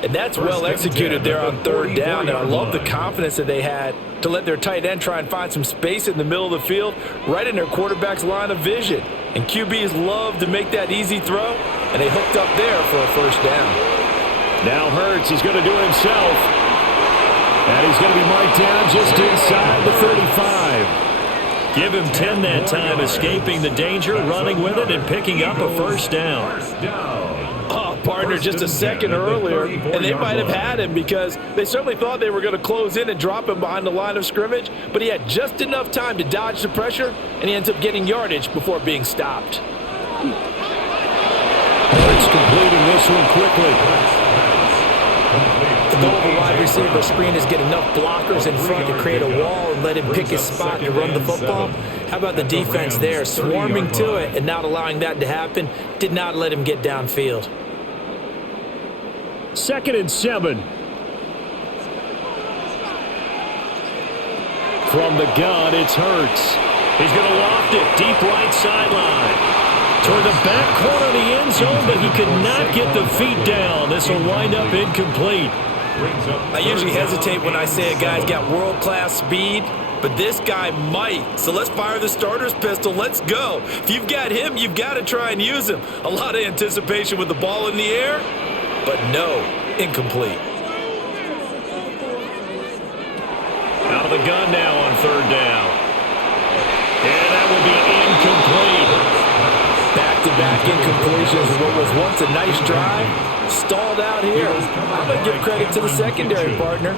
And that's well executed there on 3rd down. And I love the confidence that they had to let their tight end try and find some space in the middle of the field, right in their quarterback's line of vision. And QBs love to make that easy throw, and they hooked up there for a first down. Now Hurts, he's going to do it himself. And he's going to be marked down just inside the 35. Give him 10 that time, escaping the danger, running with it, and picking up a first down. Partner just a second earlier, and they might have had him because they certainly thought they were going to close in and drop him behind the line of scrimmage, but he had just enough time to dodge the pressure, and he ends up getting yardage before being stopped. Hurts completing this one quickly. The goal of a wide receiver screen is get enough blockers in front to create a wall and let him pick his spot and run the football. How about the defense there, swarming to it and not allowing that to happen, did not let him get downfield. 2nd and 7. From the gun, it's Hurts. He's going to loft it deep right sideline. Toward the back corner of the end zone, but he could not get the feet down. This will wind up incomplete. I usually hesitate when I say a guy's got world-class speed, but this guy might. So let's fire the starter's pistol. Let's go. If you've got him, you've got to try and use him. A lot of anticipation with the ball in the air. But no, incomplete. Out of the gun now on 3rd down. And that will be incomplete. Back-to-back incompletions of what was once a nice drive. Stalled out here. I'm going to give credit to the secondary partner.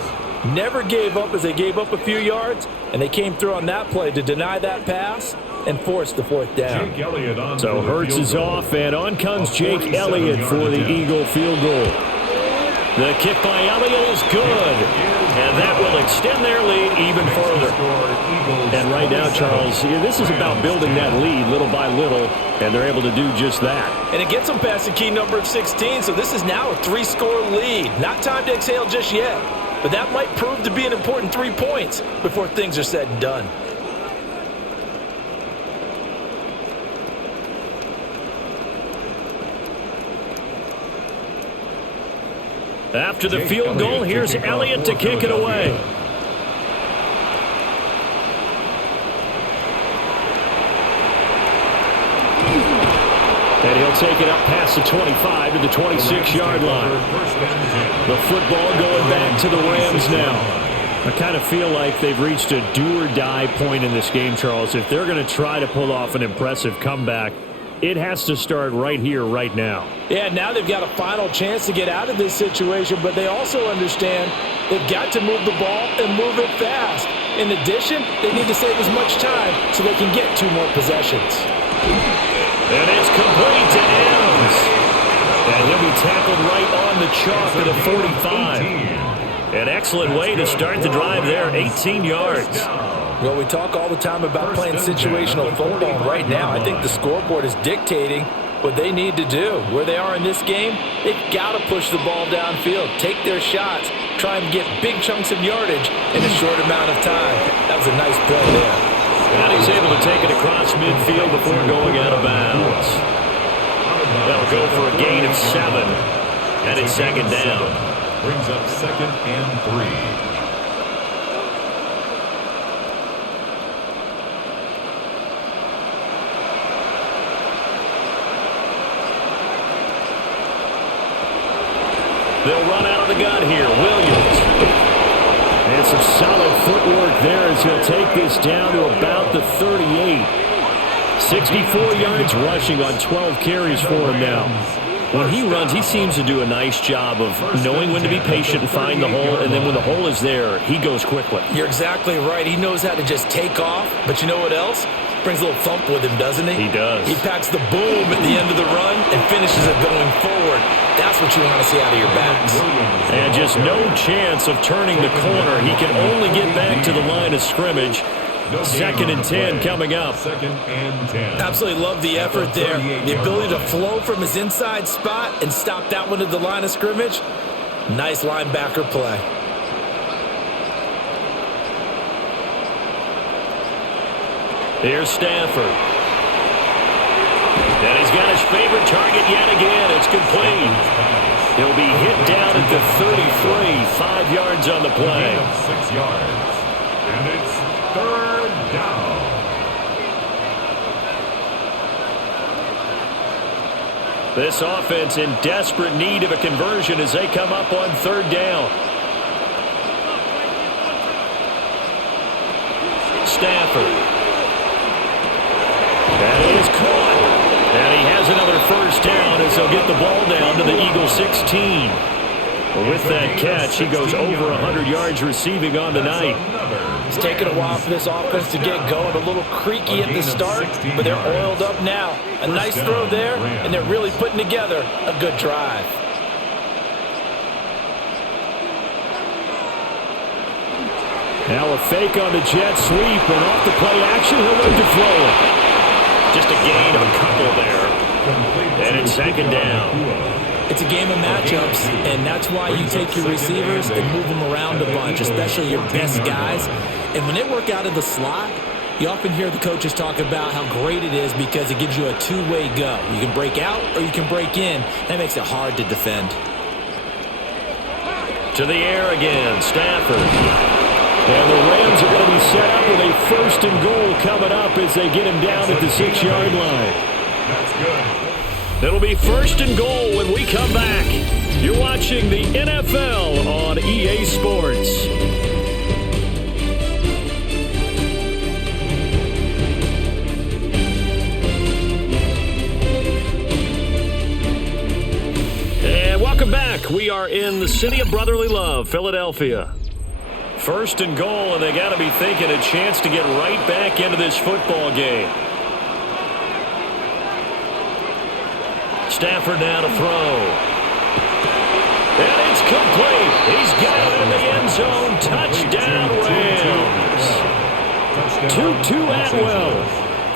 Never gave up as they gave up a few yards, and they came through on that play to deny that pass and force the 4th down. So Hurts is off, and on comes Jake Elliott for the Eagle field goal. The kick by Elliott is good, and that will extend their lead even further. And right now, Charles, this is about building that lead little by little, and they're able to do just that. And it gets them past the key number of 16, so this is now a 3-score lead. Not time to exhale just yet, but that might prove to be an important 3 points before things are said and done. After the field goal, here's Elliott to kick it away. And he'll take it up past the 25 to the 26-yard line. The football going back to the Rams now. I kind of feel like they've reached a do-or-die point in this game, Charles. If they're going to try to pull off an impressive comeback, it has to start right here, right now. Yeah, now they've got a final chance to get out of this situation, but they also understand they've got to move the ball and move it fast. In addition, they need to save as much time so they can get 2 more possessions. And it's complete to Adams. And he'll be tackled right on the chalk of the 45. An excellent way to start the drive there, 18 yards. Well, we talk all the time about playing situational football. Right now, I think the scoreboard is dictating what they need to do. Where they are in this game, they've got to push the ball downfield, take their shots, try and get big chunks of yardage in a short amount of time. That was a nice play there. And he's able to take it across midfield before going out of bounds. They'll go for a gain of 7. And it's second down. Brings up 2nd and 3. They'll run out of the gun here. Williams. And some solid footwork there as he'll take this down to about the 38. 64 yards rushing on 12 carries for him now. When he runs, he seems to do a nice job of knowing when to be patient and find the hole, and then when the hole is there, he goes quickly. You're exactly right. He knows how to just take off, but you know what else? Brings a little thump with him, doesn't he? He does. He packs the boom at the end of the run and finishes it going forward. That's what you want to see out of your backs. And just no chance of turning the corner. He can only get back to the line of scrimmage. 2nd and 10 coming up. 2nd and 10. Absolutely love the effort there. The ability to flow from his inside spot and stop that one at the line of scrimmage. Nice linebacker play. Here's Stafford. And he's got his favorite target yet again. It's complete. He'll be hit down at the 33. 5 yards on the play. 6 yards. And it's 3rd down. This offense in desperate need of a conversion as they come up on 3rd down. Stafford. That is caught. And he has another 1st down as he'll get the ball down to the Eagles 16. With that catch, he goes over 100 yards receiving on the night. It's taken a while for this offense to get going. A little creaky at the start, but they're oiled up now. A nice throw there, and they're really putting together a good drive. Now a fake on the jet sweep, and off the play action, he'll look to throw it. Just a gain of a couple there. And it's 2nd down. It's a game of matchups, and that's why you take your receivers and move them around a bunch, especially your best guys. And when they work out of the slot, you often hear the coaches talk about how great it is because it gives you a 2-way go. You can break out or you can break in. That makes it hard to defend. To the air again, Stafford. And the Rams are going to be set up with a 1st and goal coming up as they get him down at the 6-yard line. That's good. It'll be 1st and goal when we come back. You're watching the NFL on EA Sports. And welcome back. We are in the city of brotherly love, Philadelphia. 1st and goal, and they got to be thinking a chance to get right back into this football game. Stafford now to throw. And it's complete. He's got it in the end zone. Touchdown, Rams. Tutu Atwell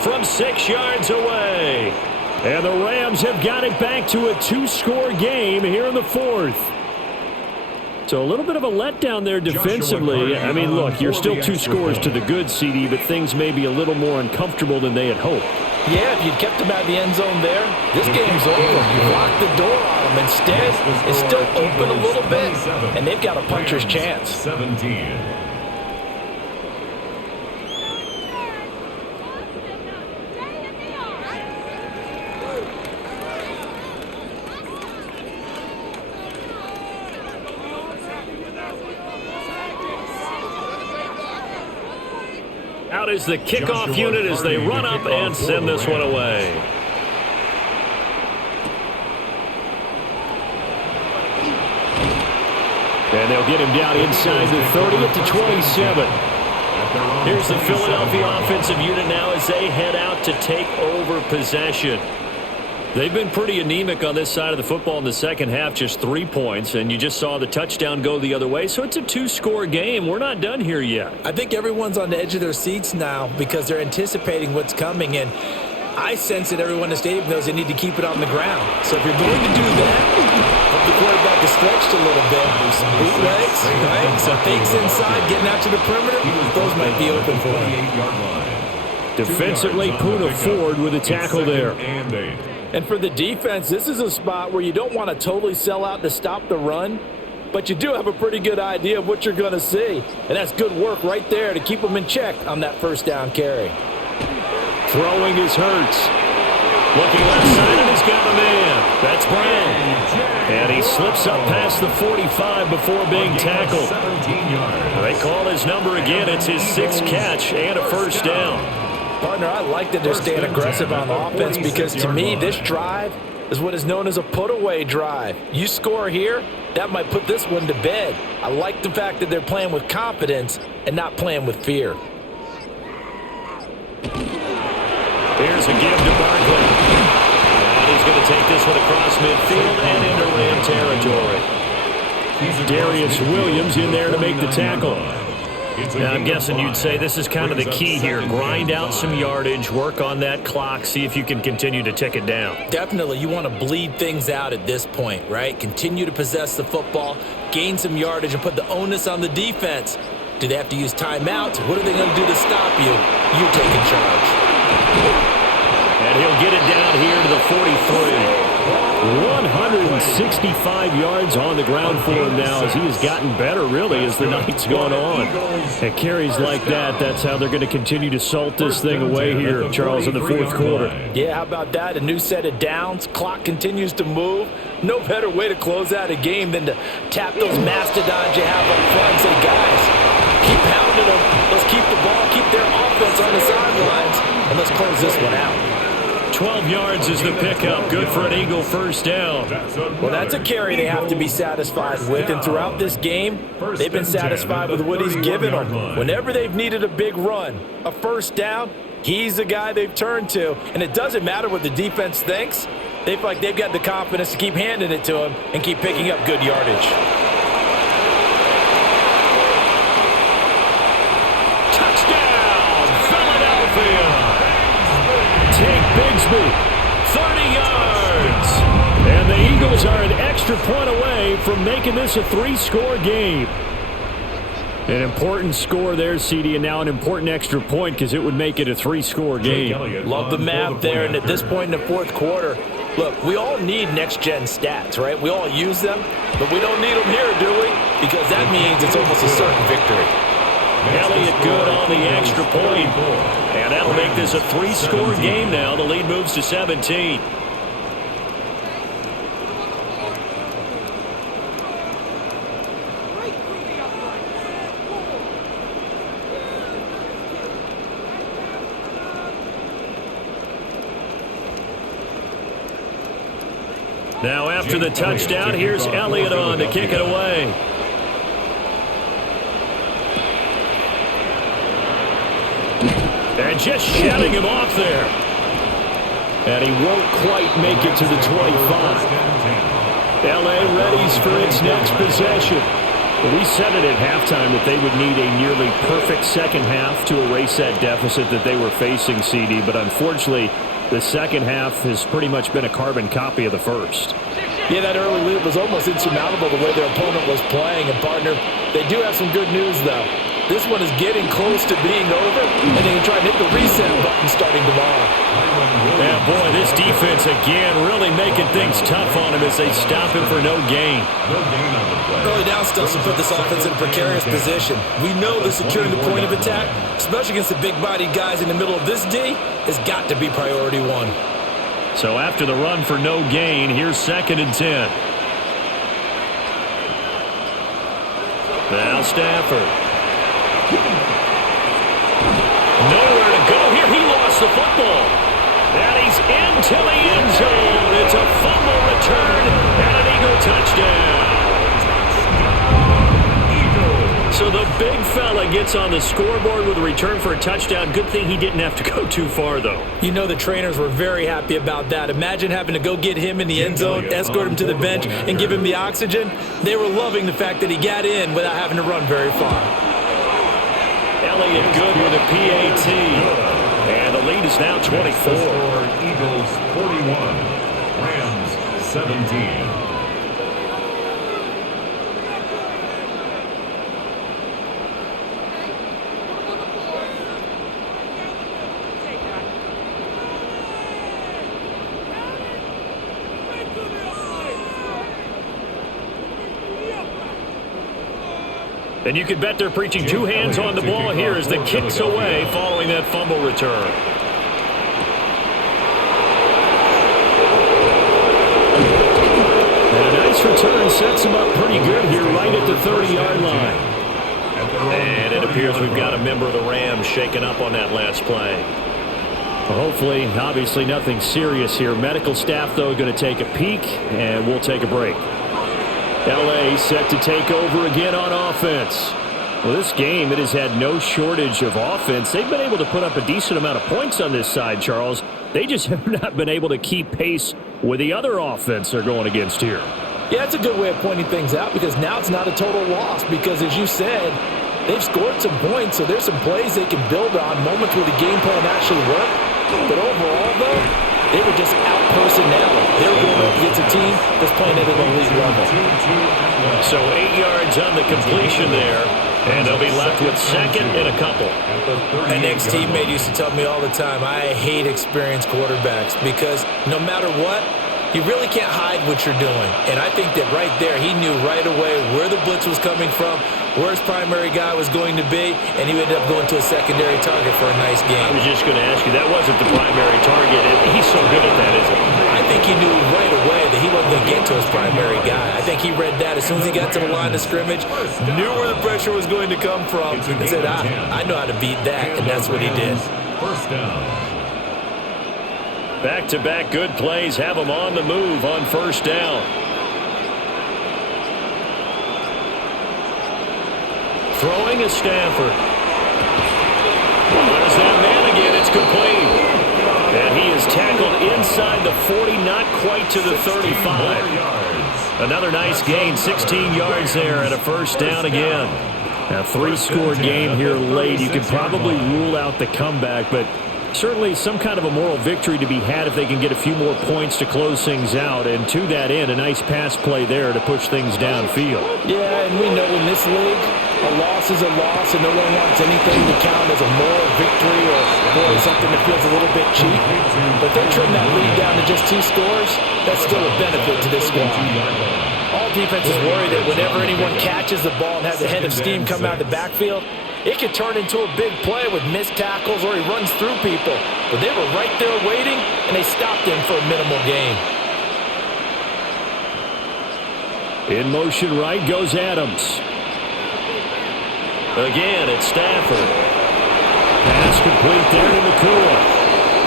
from 6 yards away. And the Rams have got it back to a 2-score game here in the 4th. So a little bit of a letdown there defensively. I mean, look, you're still 2 scores to the good, CD, but things may be a little more uncomfortable than they had hoped. Yeah, if you'd kept them out of the end zone there, this game's over. You locked the door on them. Instead, it's still open a little bit, and they've got a puncher's chance. 17. Out is the kickoff unit as they run up and send this one away. And they'll get him down inside the 30 to 27. Here's the Philadelphia offensive unit now as they head out to take over possession. They've been pretty anemic on this side of the football in the second half, just 3 points, and you just saw the touchdown go the other way, so it's a 2-score game. We're not done here yet. I think everyone's on the edge of their seats now because they're anticipating what's coming, and I sense that everyone in the stadium knows they need to keep it on the ground. So if you're going to do that, hope the quarterback is stretched a little bit. There's some bootlegs, right? Some fakes inside, getting out to the perimeter. Those might be open for him. Defensively, Puna Ford with a tackle there. And for the defense, this is a spot where you don't want to totally sell out to stop the run, but you do have a pretty good idea of what you're going to see. And that's good work right there to keep them in check on that first down carry. Throwing is Hurts. Looking left side, and he's got a man. That's Brown. And he slips up past the 45 before being tackled. They call his number again. It's his 6th catch and a first down. Partner, I like that they're staying aggressive on offense because to me, this drive is what is known as a put-away drive. You score here, that might put this one to bed. I like the fact that they're playing with confidence and not playing with fear. Here's a give to Barkley. And he's going to take this one across midfield and into Ram territory. Darius Williams in there to make the tackle. Now, I'm guessing you'd say this is kind of the key here. Grind out some yardage, work on that clock, see if you can continue to tick it down. Definitely. You want to bleed things out at this point, right? Continue to possess the football, gain some yardage, and put the onus on the defense. Do they have to use timeouts? What are they going to do to stop you? You take in charge. And he'll get it down here to the 43. 165 yards on the ground for him now as he has gotten better, really, as the night's gone on. At carries like that, that's how they're going to continue to salt this thing away here, Charles, in the fourth quarter. Yeah, how about that? A new set of downs. Clock continues to move. No better way to close out a game than to tap those mastodons you have up front and say, guys, keep pounding them. Let's keep the ball, keep their offense on the sidelines, and let's close this one out. 12 yards is the pickup. Good for an Eagle first down. Well, that's a carry they have to be satisfied with. And throughout this game, they've been satisfied with what he's given them. Whenever they've needed a big run, a first down, he's the guy they've turned to. And it doesn't matter what the defense thinks. They feel like they've got the confidence to keep handing it to him and keep picking up good yardage. Touchdown, Philadelphia! Take Bigsby, 30 yards. And the Eagles are an extra point away from making this a 3-score game. An important score there, CD, and now an important extra point because it would make it a 3-score game. Love the math there, and at this point in the fourth quarter, look, we all need next-gen stats, right? We all use them, but we don't need them here, do we? Because that means it's almost a certain victory. Elliott good on the extra point. And that'll make this a 3-score game now. The lead moves to 17. Now after the touchdown, here's Elliott on to kick it away. And just shutting him off there. And he won't quite make it to the 25. L.A. readies for its next possession. We said it at halftime that they would need a nearly perfect second half to erase that deficit that they were facing, CD. But unfortunately, the second half has pretty much been a carbon copy of the first. Yeah, that early lead was almost insurmountable the way their opponent was playing. And, partner, they do have some good news, though. This one is getting close to being over, and they can try and hit the reset button starting tomorrow. Yeah, boy, this defense again really making things tough on him as they stop him for no gain. Early down stuff to put this offense in a precarious position. We know that securing the point of attack, especially against the big-bodied guys in the middle of this D, has got to be priority one. So after the run for no gain, here's 2nd and 10. Now Stafford. Nowhere to go here. He lost the football. And he's into the end zone. It's a fumble return and an Eagle touchdown. So So the big fella gets on the scoreboard with a return for a touchdown. Good thing he didn't have to go too far, though. You know the trainers were very happy about that. Imagine having to go get him in the end zone, escort him to the bench, and give him the oxygen. They were loving the fact that he got in without having to run very far. Elliott good with a PAT. And the lead is now 24. Eagles 41, Rams 17. And you can bet they're preaching two hands on the ball here as the kick's away following that fumble return. And a nice return sets him up pretty good here right at the 30-yard line. And it appears we've got a member of the Rams shaken up on that last play. Well, hopefully, obviously nothing serious here. Medical staff, though, going to take a peek, and we'll take a break. L.A. set to take over again on offense. Well, this game, it has had no shortage of offense. They've been able to put up a decent amount of points on this side, Charles. They just have not been able to keep pace with the other offense they're going against here. Yeah, that's a good way of pointing things out because now it's not a total loss because, as you said, they've scored some points, so there's some plays they can build on, moments where the game plan actually worked. But overall, though, they were just out-personnel. They were going up against a team that's playing at an elite level. So 8 yards on the completion there, and they'll be left with second and a couple. An ex-teammate used to tell me all the time, I hate experienced quarterbacks because no matter what, you really can't hide what you're doing. And I think that right there, he knew right away where the blitz was coming from, where his primary guy was going to be, and he ended up going to a secondary target for a nice game. I was just going to ask you, that wasn't the primary target. He's so good at that, isn't he? I think he knew right away that he wasn't going to get to his primary guy. I think he read that as soon as he got to the line of scrimmage, knew where the pressure was going to come from, and said, I know how to beat that, and that's what he did. First down. Back-to-back good plays have them on the move on first down. Throwing is Stafford. Well, there's that man again. It's complete. And he is tackled inside the 40, not quite to the 35. Another nice gain, 16 yards there, and a first down again. A three-score game here late. You could probably rule out the comeback, but certainly some kind of a moral victory to be had if they can get a few more points to close things out. And to that end, a nice pass play there to push things downfield. Yeah, and we know in this league, a loss is a loss, and no one wants anything to count as a moral victory or something that feels a little bit cheap. But they trim that lead down to just 2 scores. That's still a benefit to this squad. All defenses worry that whenever anyone catches the ball and has a head of steam come out of the backfield, it could turn into a big play with missed tackles or he runs through people. But they were right there waiting, and they stopped him for a minimal gain. In motion right goes Adams. Again, it's Stafford. Pass complete there to Nakua.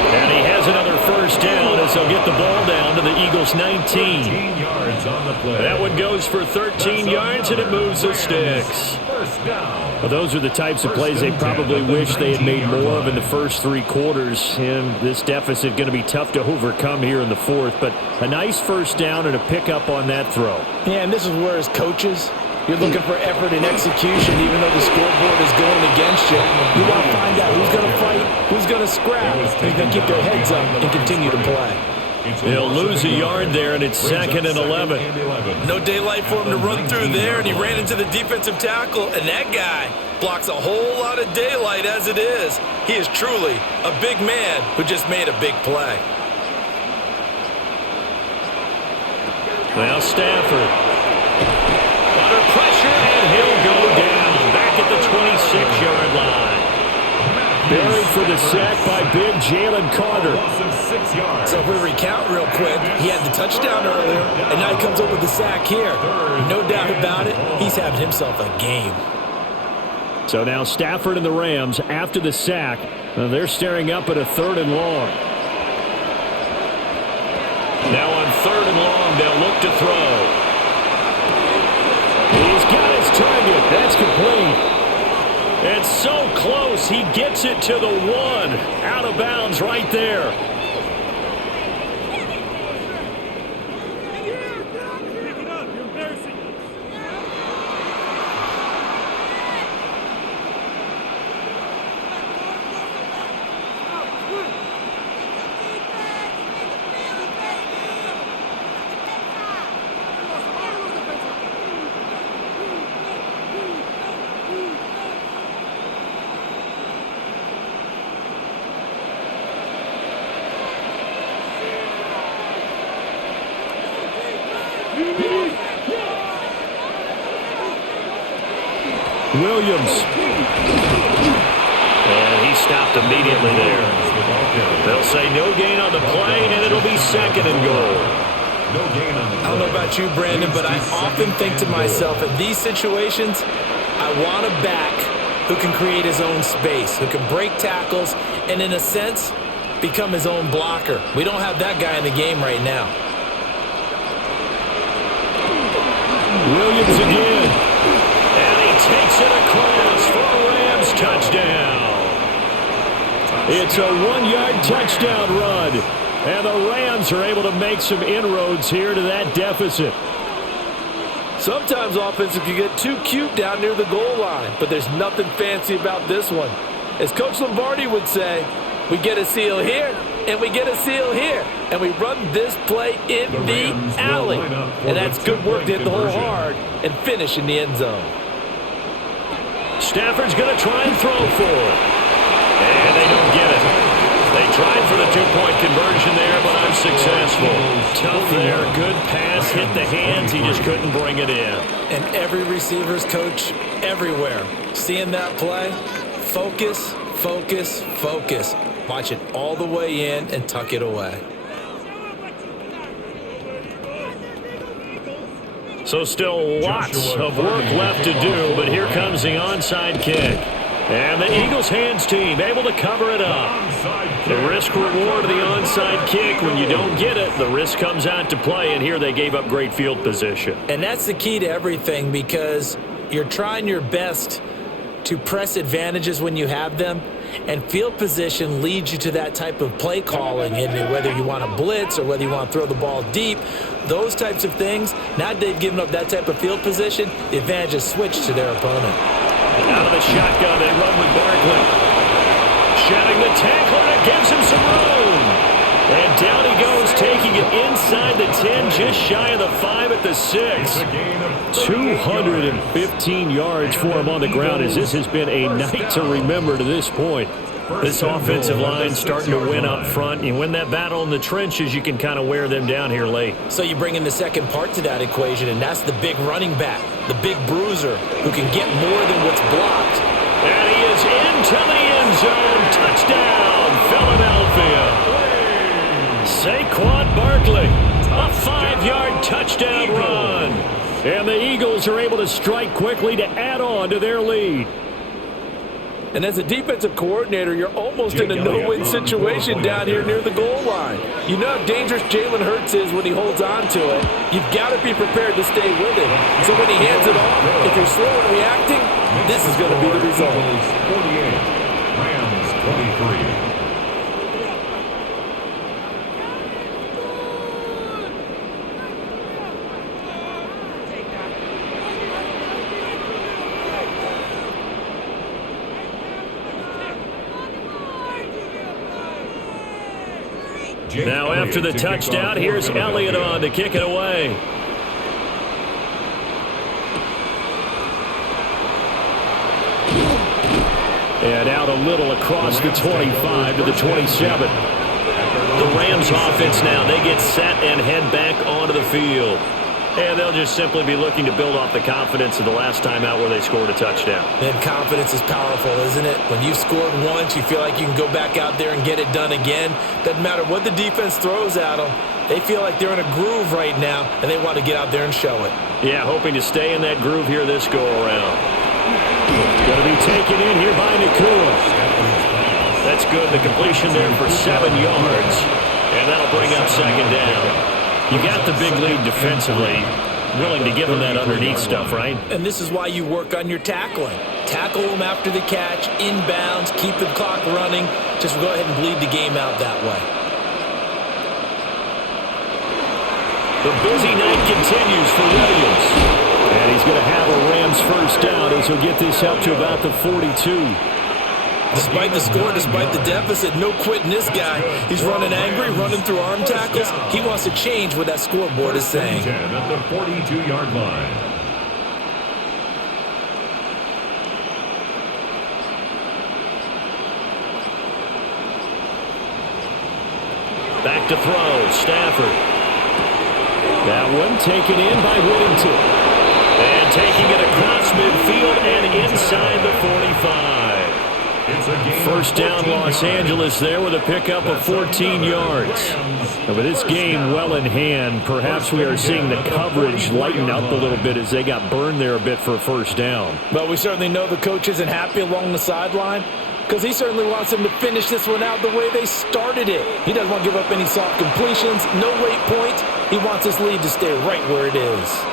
And he has another first down as they'll get the ball down to the Eagles' 19. 13 yards on the play. That one goes for 13 yards, and it moves the sticks. First down. Well, those are the types of plays they probably wish they had made more of in the first 3 quarters. And this deficit going to be tough to overcome here in the fourth. But a nice first down and a pickup on that throw. Yeah, and this is where as coaches, you're looking for effort and execution, even though the scoreboard is going against you. You want to find out who's going to fight, who's going to scrap, who's going to keep their heads up and continue to play. They'll lose a yard there, and it's second and 11. No daylight for him to run through there, and he ran into the defensive tackle, and that guy blocks a whole lot of daylight as it is. He is truly a big man who just made a big play. Now Stafford. Under pressure, and he'll go down back at the 26-yard line. Buried for the sack by big Jalen Carter. So if we recount real quick, he had the touchdown earlier, and now he comes up with the sack here. No doubt about it, he's having himself a game. So now Stafford and the Rams, after the sack, they're staring up at a 3rd and long. Now on 3rd and long, they'll look to throw. He's got his target. That's complete. It's so close. He gets it to the 1. Out of bounds right there. Williams. And he stopped immediately there. They'll say no gain on the play, and it'll be 2nd and goal. I don't know about you, Brandon, but I often think to myself, in these situations, I want a back who can create his own space, who can break tackles, and in a sense, become his own blocker. We don't have that guy in the game right now. Williams again. And he takes it across for a Rams touchdown. It's a 1-yard touchdown run. And the Rams are able to make some inroads here to that deficit. Sometimes offenses can get too cute down near the goal line, but there's nothing fancy about this one. As Coach Lombardi would say, we get a seal here, and we get a seal here, and we run this play in the alley. And that's good work to hit the hole hard and finish in the end zone. Stafford's going to try and throw for it. And they don't get it. They tried for the 2-point conversion there, but unsuccessful. Tough there. Good pass. Hit the hands. He just couldn't bring it in. And every receiver's coach everywhere. Seeing that play, focus, focus, focus. Watch it all the way in and tuck it away. So still lots of work left to do, but here comes the onside kick. And the Eagles hands team able to cover it up. The risk reward of the onside kick, when you don't get it, the risk comes out to play, and here they gave up great field position. And that's the key to everything, because you're trying your best to press advantages when you have them, and field position leads you to that type of play calling, and whether you want to blitz or whether you want to throw the ball deep, those types of things. Now they've given up that type of field position, the advantage is switched to their opponent. Out of the shotgun, they run with Barkley. Shedding the tackler, and it gives him some room. And down he goes, taking it inside the 10, just shy of the 5 at the 6. 215 yards for him on the ground, as this has been a night to remember to this point. This offensive line starting to win up front. You win that battle in the trenches, you can kind of wear them down here late. So you bring in the second part to that equation, and that's the big running back, the big bruiser, who can get more than what's blocked. And he is into the end zone. Touchdown, Philadelphia. Saquon Barkley, a 5-yard touchdown run. And the Eagles are able to strike quickly to add on to their lead. And as a defensive coordinator, you're almost in a no-win situation down here near the goal line. You know how dangerous Jalen Hurts is when he holds on to it. You've got to be prepared to stay with him. So when he hands it off, if you're slow in reacting, this is going to be the result. 48, Rams 23. Now after the touchdown, here's Elliott on to kick it away. And out a little across the 25 to the 27. The Rams offense now, they get set and head back onto the field. And they'll just simply be looking to build off the confidence of the last time out where they scored a touchdown. And confidence is powerful, isn't it? When you've scored once, you feel like you can go back out there and get it done again. Doesn't matter what the defense throws at them. They feel like they're in a groove right now, and they want to get out there and show it. Yeah, hoping to stay in that groove here this go-around. Going to be taken in here by Nakua. That's good. The completion there for 7 yards. And that'll bring up second down. You got the big lead defensively, willing to give them that underneath stuff, right? And this is why you work on your tackling. Tackle them after the catch, inbounds, keep the clock running. Just go ahead and bleed the game out that way. The busy night continues for Williams. And he's going to have a Rams first down as he'll get this up to about the 42. Despite the score, despite the deficit, no quitting this guy. He's running angry, running through arm tackles. He wants to change what that scoreboard is saying. 10 at the 42-yard line. Back to throw, Stafford. That one taken in by Whittington. And taking it across midfield and inside the 45. First down Los Angeles there with a pickup of 14 yards. And with this game well in hand, perhaps we are seeing the coverage lighten up a little bit as they got burned there a bit for a first down. But we certainly know the coach isn't happy along the sideline because he certainly wants them to finish this one out the way they started it. He doesn't want to give up any soft completions, no late points. He wants his lead to stay right where it is.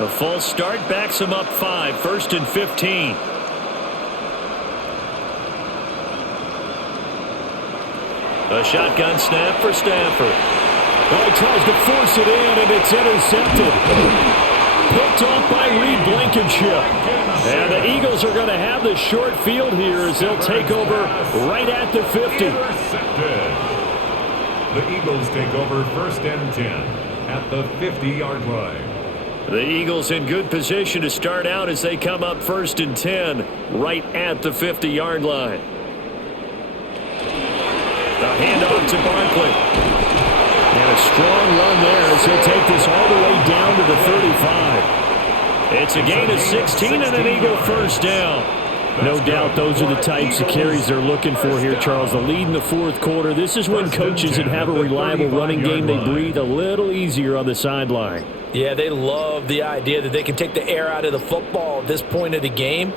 A false start backs him up 5, 1st and 15. A shotgun snap for Stafford. Oh, he tries to force it in, and it's intercepted. Picked off by Reed Blankenship. And the Eagles are going to have the short field here as they'll take over right at the 50. The Eagles take over 1st and 10 at the 50-yard line. The Eagles in good position to start out as they come up 1st and 10 right at the 50-yard line. The handoff to Barkley. And a strong run there as he'll take this all the way down to the 35. It's a gain of 16 and an Eagle first down. No doubt those are the types of carries they're looking for here, Charles. The lead in the 4th quarter. This is when coaches that have a reliable running game, they breathe a little easier on the sideline. Yeah, they love the idea that they can take the air out of the football at this point of the game.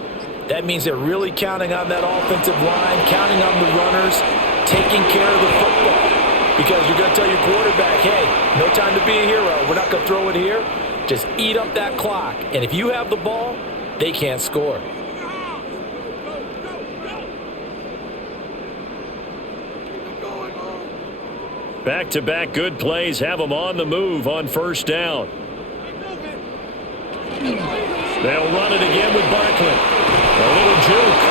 That means they're really counting on that offensive line, counting on the runners, taking care of the football. Because you're going to tell your quarterback, hey, no time to be a hero. We're not going to throw it here. Just eat up that clock. And if you have the ball, they can't score. Back-to-back good plays have them on the move on first down. They'll run it again with Barkley. A little juke.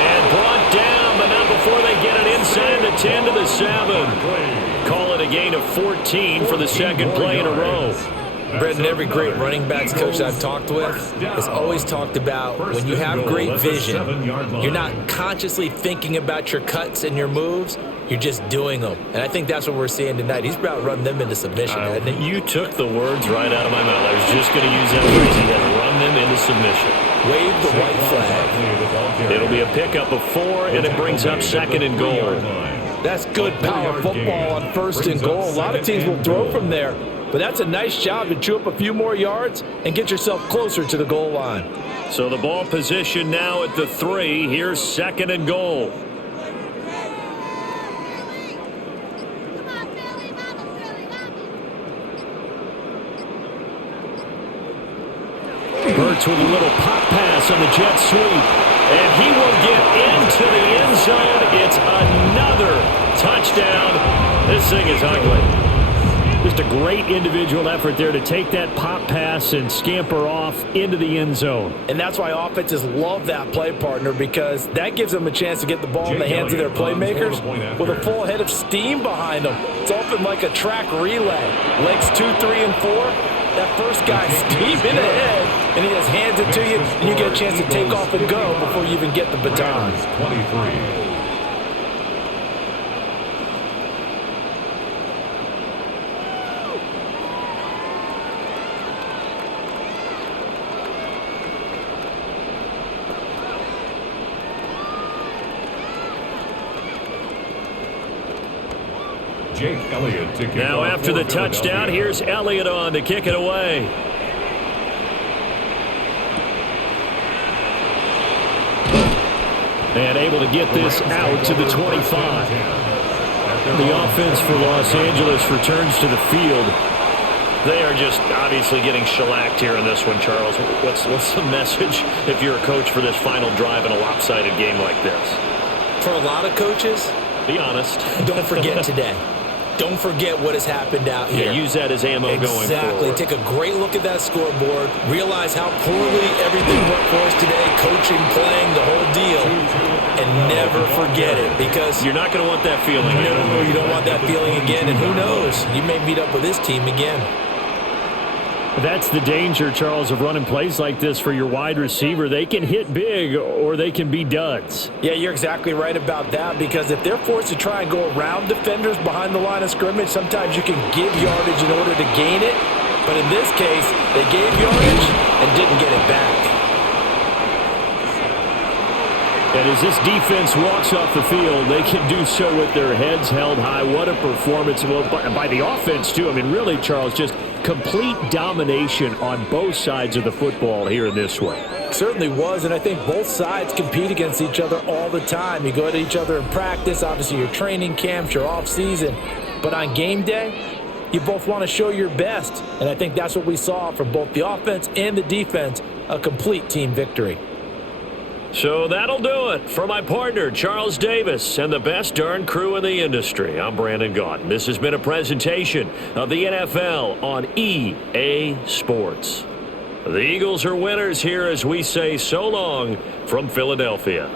And brought down, but not before they get it inside the 10 to the 7. Call it a gain of 14 for the second play in a row. Brendan, every great running backs coach I've talked with has always talked about when you have great vision, you're not consciously thinking about your cuts and your moves. You're just doing them. And I think that's what we're seeing tonight. He's about running them into submission, hasn't he? You took the words right out of my mouth. I was just going to use that phrase. He has run them into submission. Wave the white flag. It'll be a pickup of 4, and it brings up 2nd and goal. That's good power football on 1st and goal. A lot of teams will throw from there. But that's a nice job to chew up a few more yards and get yourself closer to the goal line. So the ball position now at the 3. Here's 2nd and goal. Hurts with a little pop pass on the jet sweep. And he will get into the end zone. It's another touchdown. This thing is ugly. Just a great individual effort there to take that pop pass and scamper off into the end zone. And that's why offenses love that play, partner, because that gives them a chance to get the ball in the hands of their playmakers with a full head of steam behind them. It's often like a track relay. Legs 2, 3, and 4. That first guy's steaming ahead, and he just hands it to you, and you get a chance to take off and go before you even get the baton. 23. Now after the touchdown, here's Elliott on to kick it away. And able to get this out to the 25. The offense for Los Angeles returns to the field. They are just obviously getting shellacked here in this one, Charles. What's the message if you're a coach for this final drive in a lopsided game like this? For a lot of coaches, be honest. Don't forget today. Don't forget what has happened out here. Yeah, use that as ammo going forward. Exactly. Take a great look at that scoreboard. Realize how poorly everything went for us today. Coaching, playing, the whole deal. And never forget it, because you're not going to want that feeling. No, you don't want that feeling again. And who knows? You may meet up with this team again. That's the danger, Charles, of running plays like this for your wide receiver. They can hit big or they can be duds. Yeah, you're exactly right about that, because if they're forced to try and go around defenders behind the line of scrimmage, sometimes you can give yardage in order to gain it. But in this case, they gave yardage and didn't get it back. And as this defense walks off the field, they can do so with their heads held high. What a performance by the offense, too. I mean, really, Charles, just complete domination on both sides of the football here in this one. Certainly was, and I think both sides compete against each other all the time. You go at each other in practice, obviously your training camps, your off-season. But on game day, you both want to show your best. And I think that's what we saw from both the offense and the defense, a complete team victory. So that'll do it for my partner, Charles Davis, and the best darn crew in the industry. I'm Brandon Gaudin. This has been a presentation of the NFL on EA Sports. The Eagles are winners here as we say so long from Philadelphia.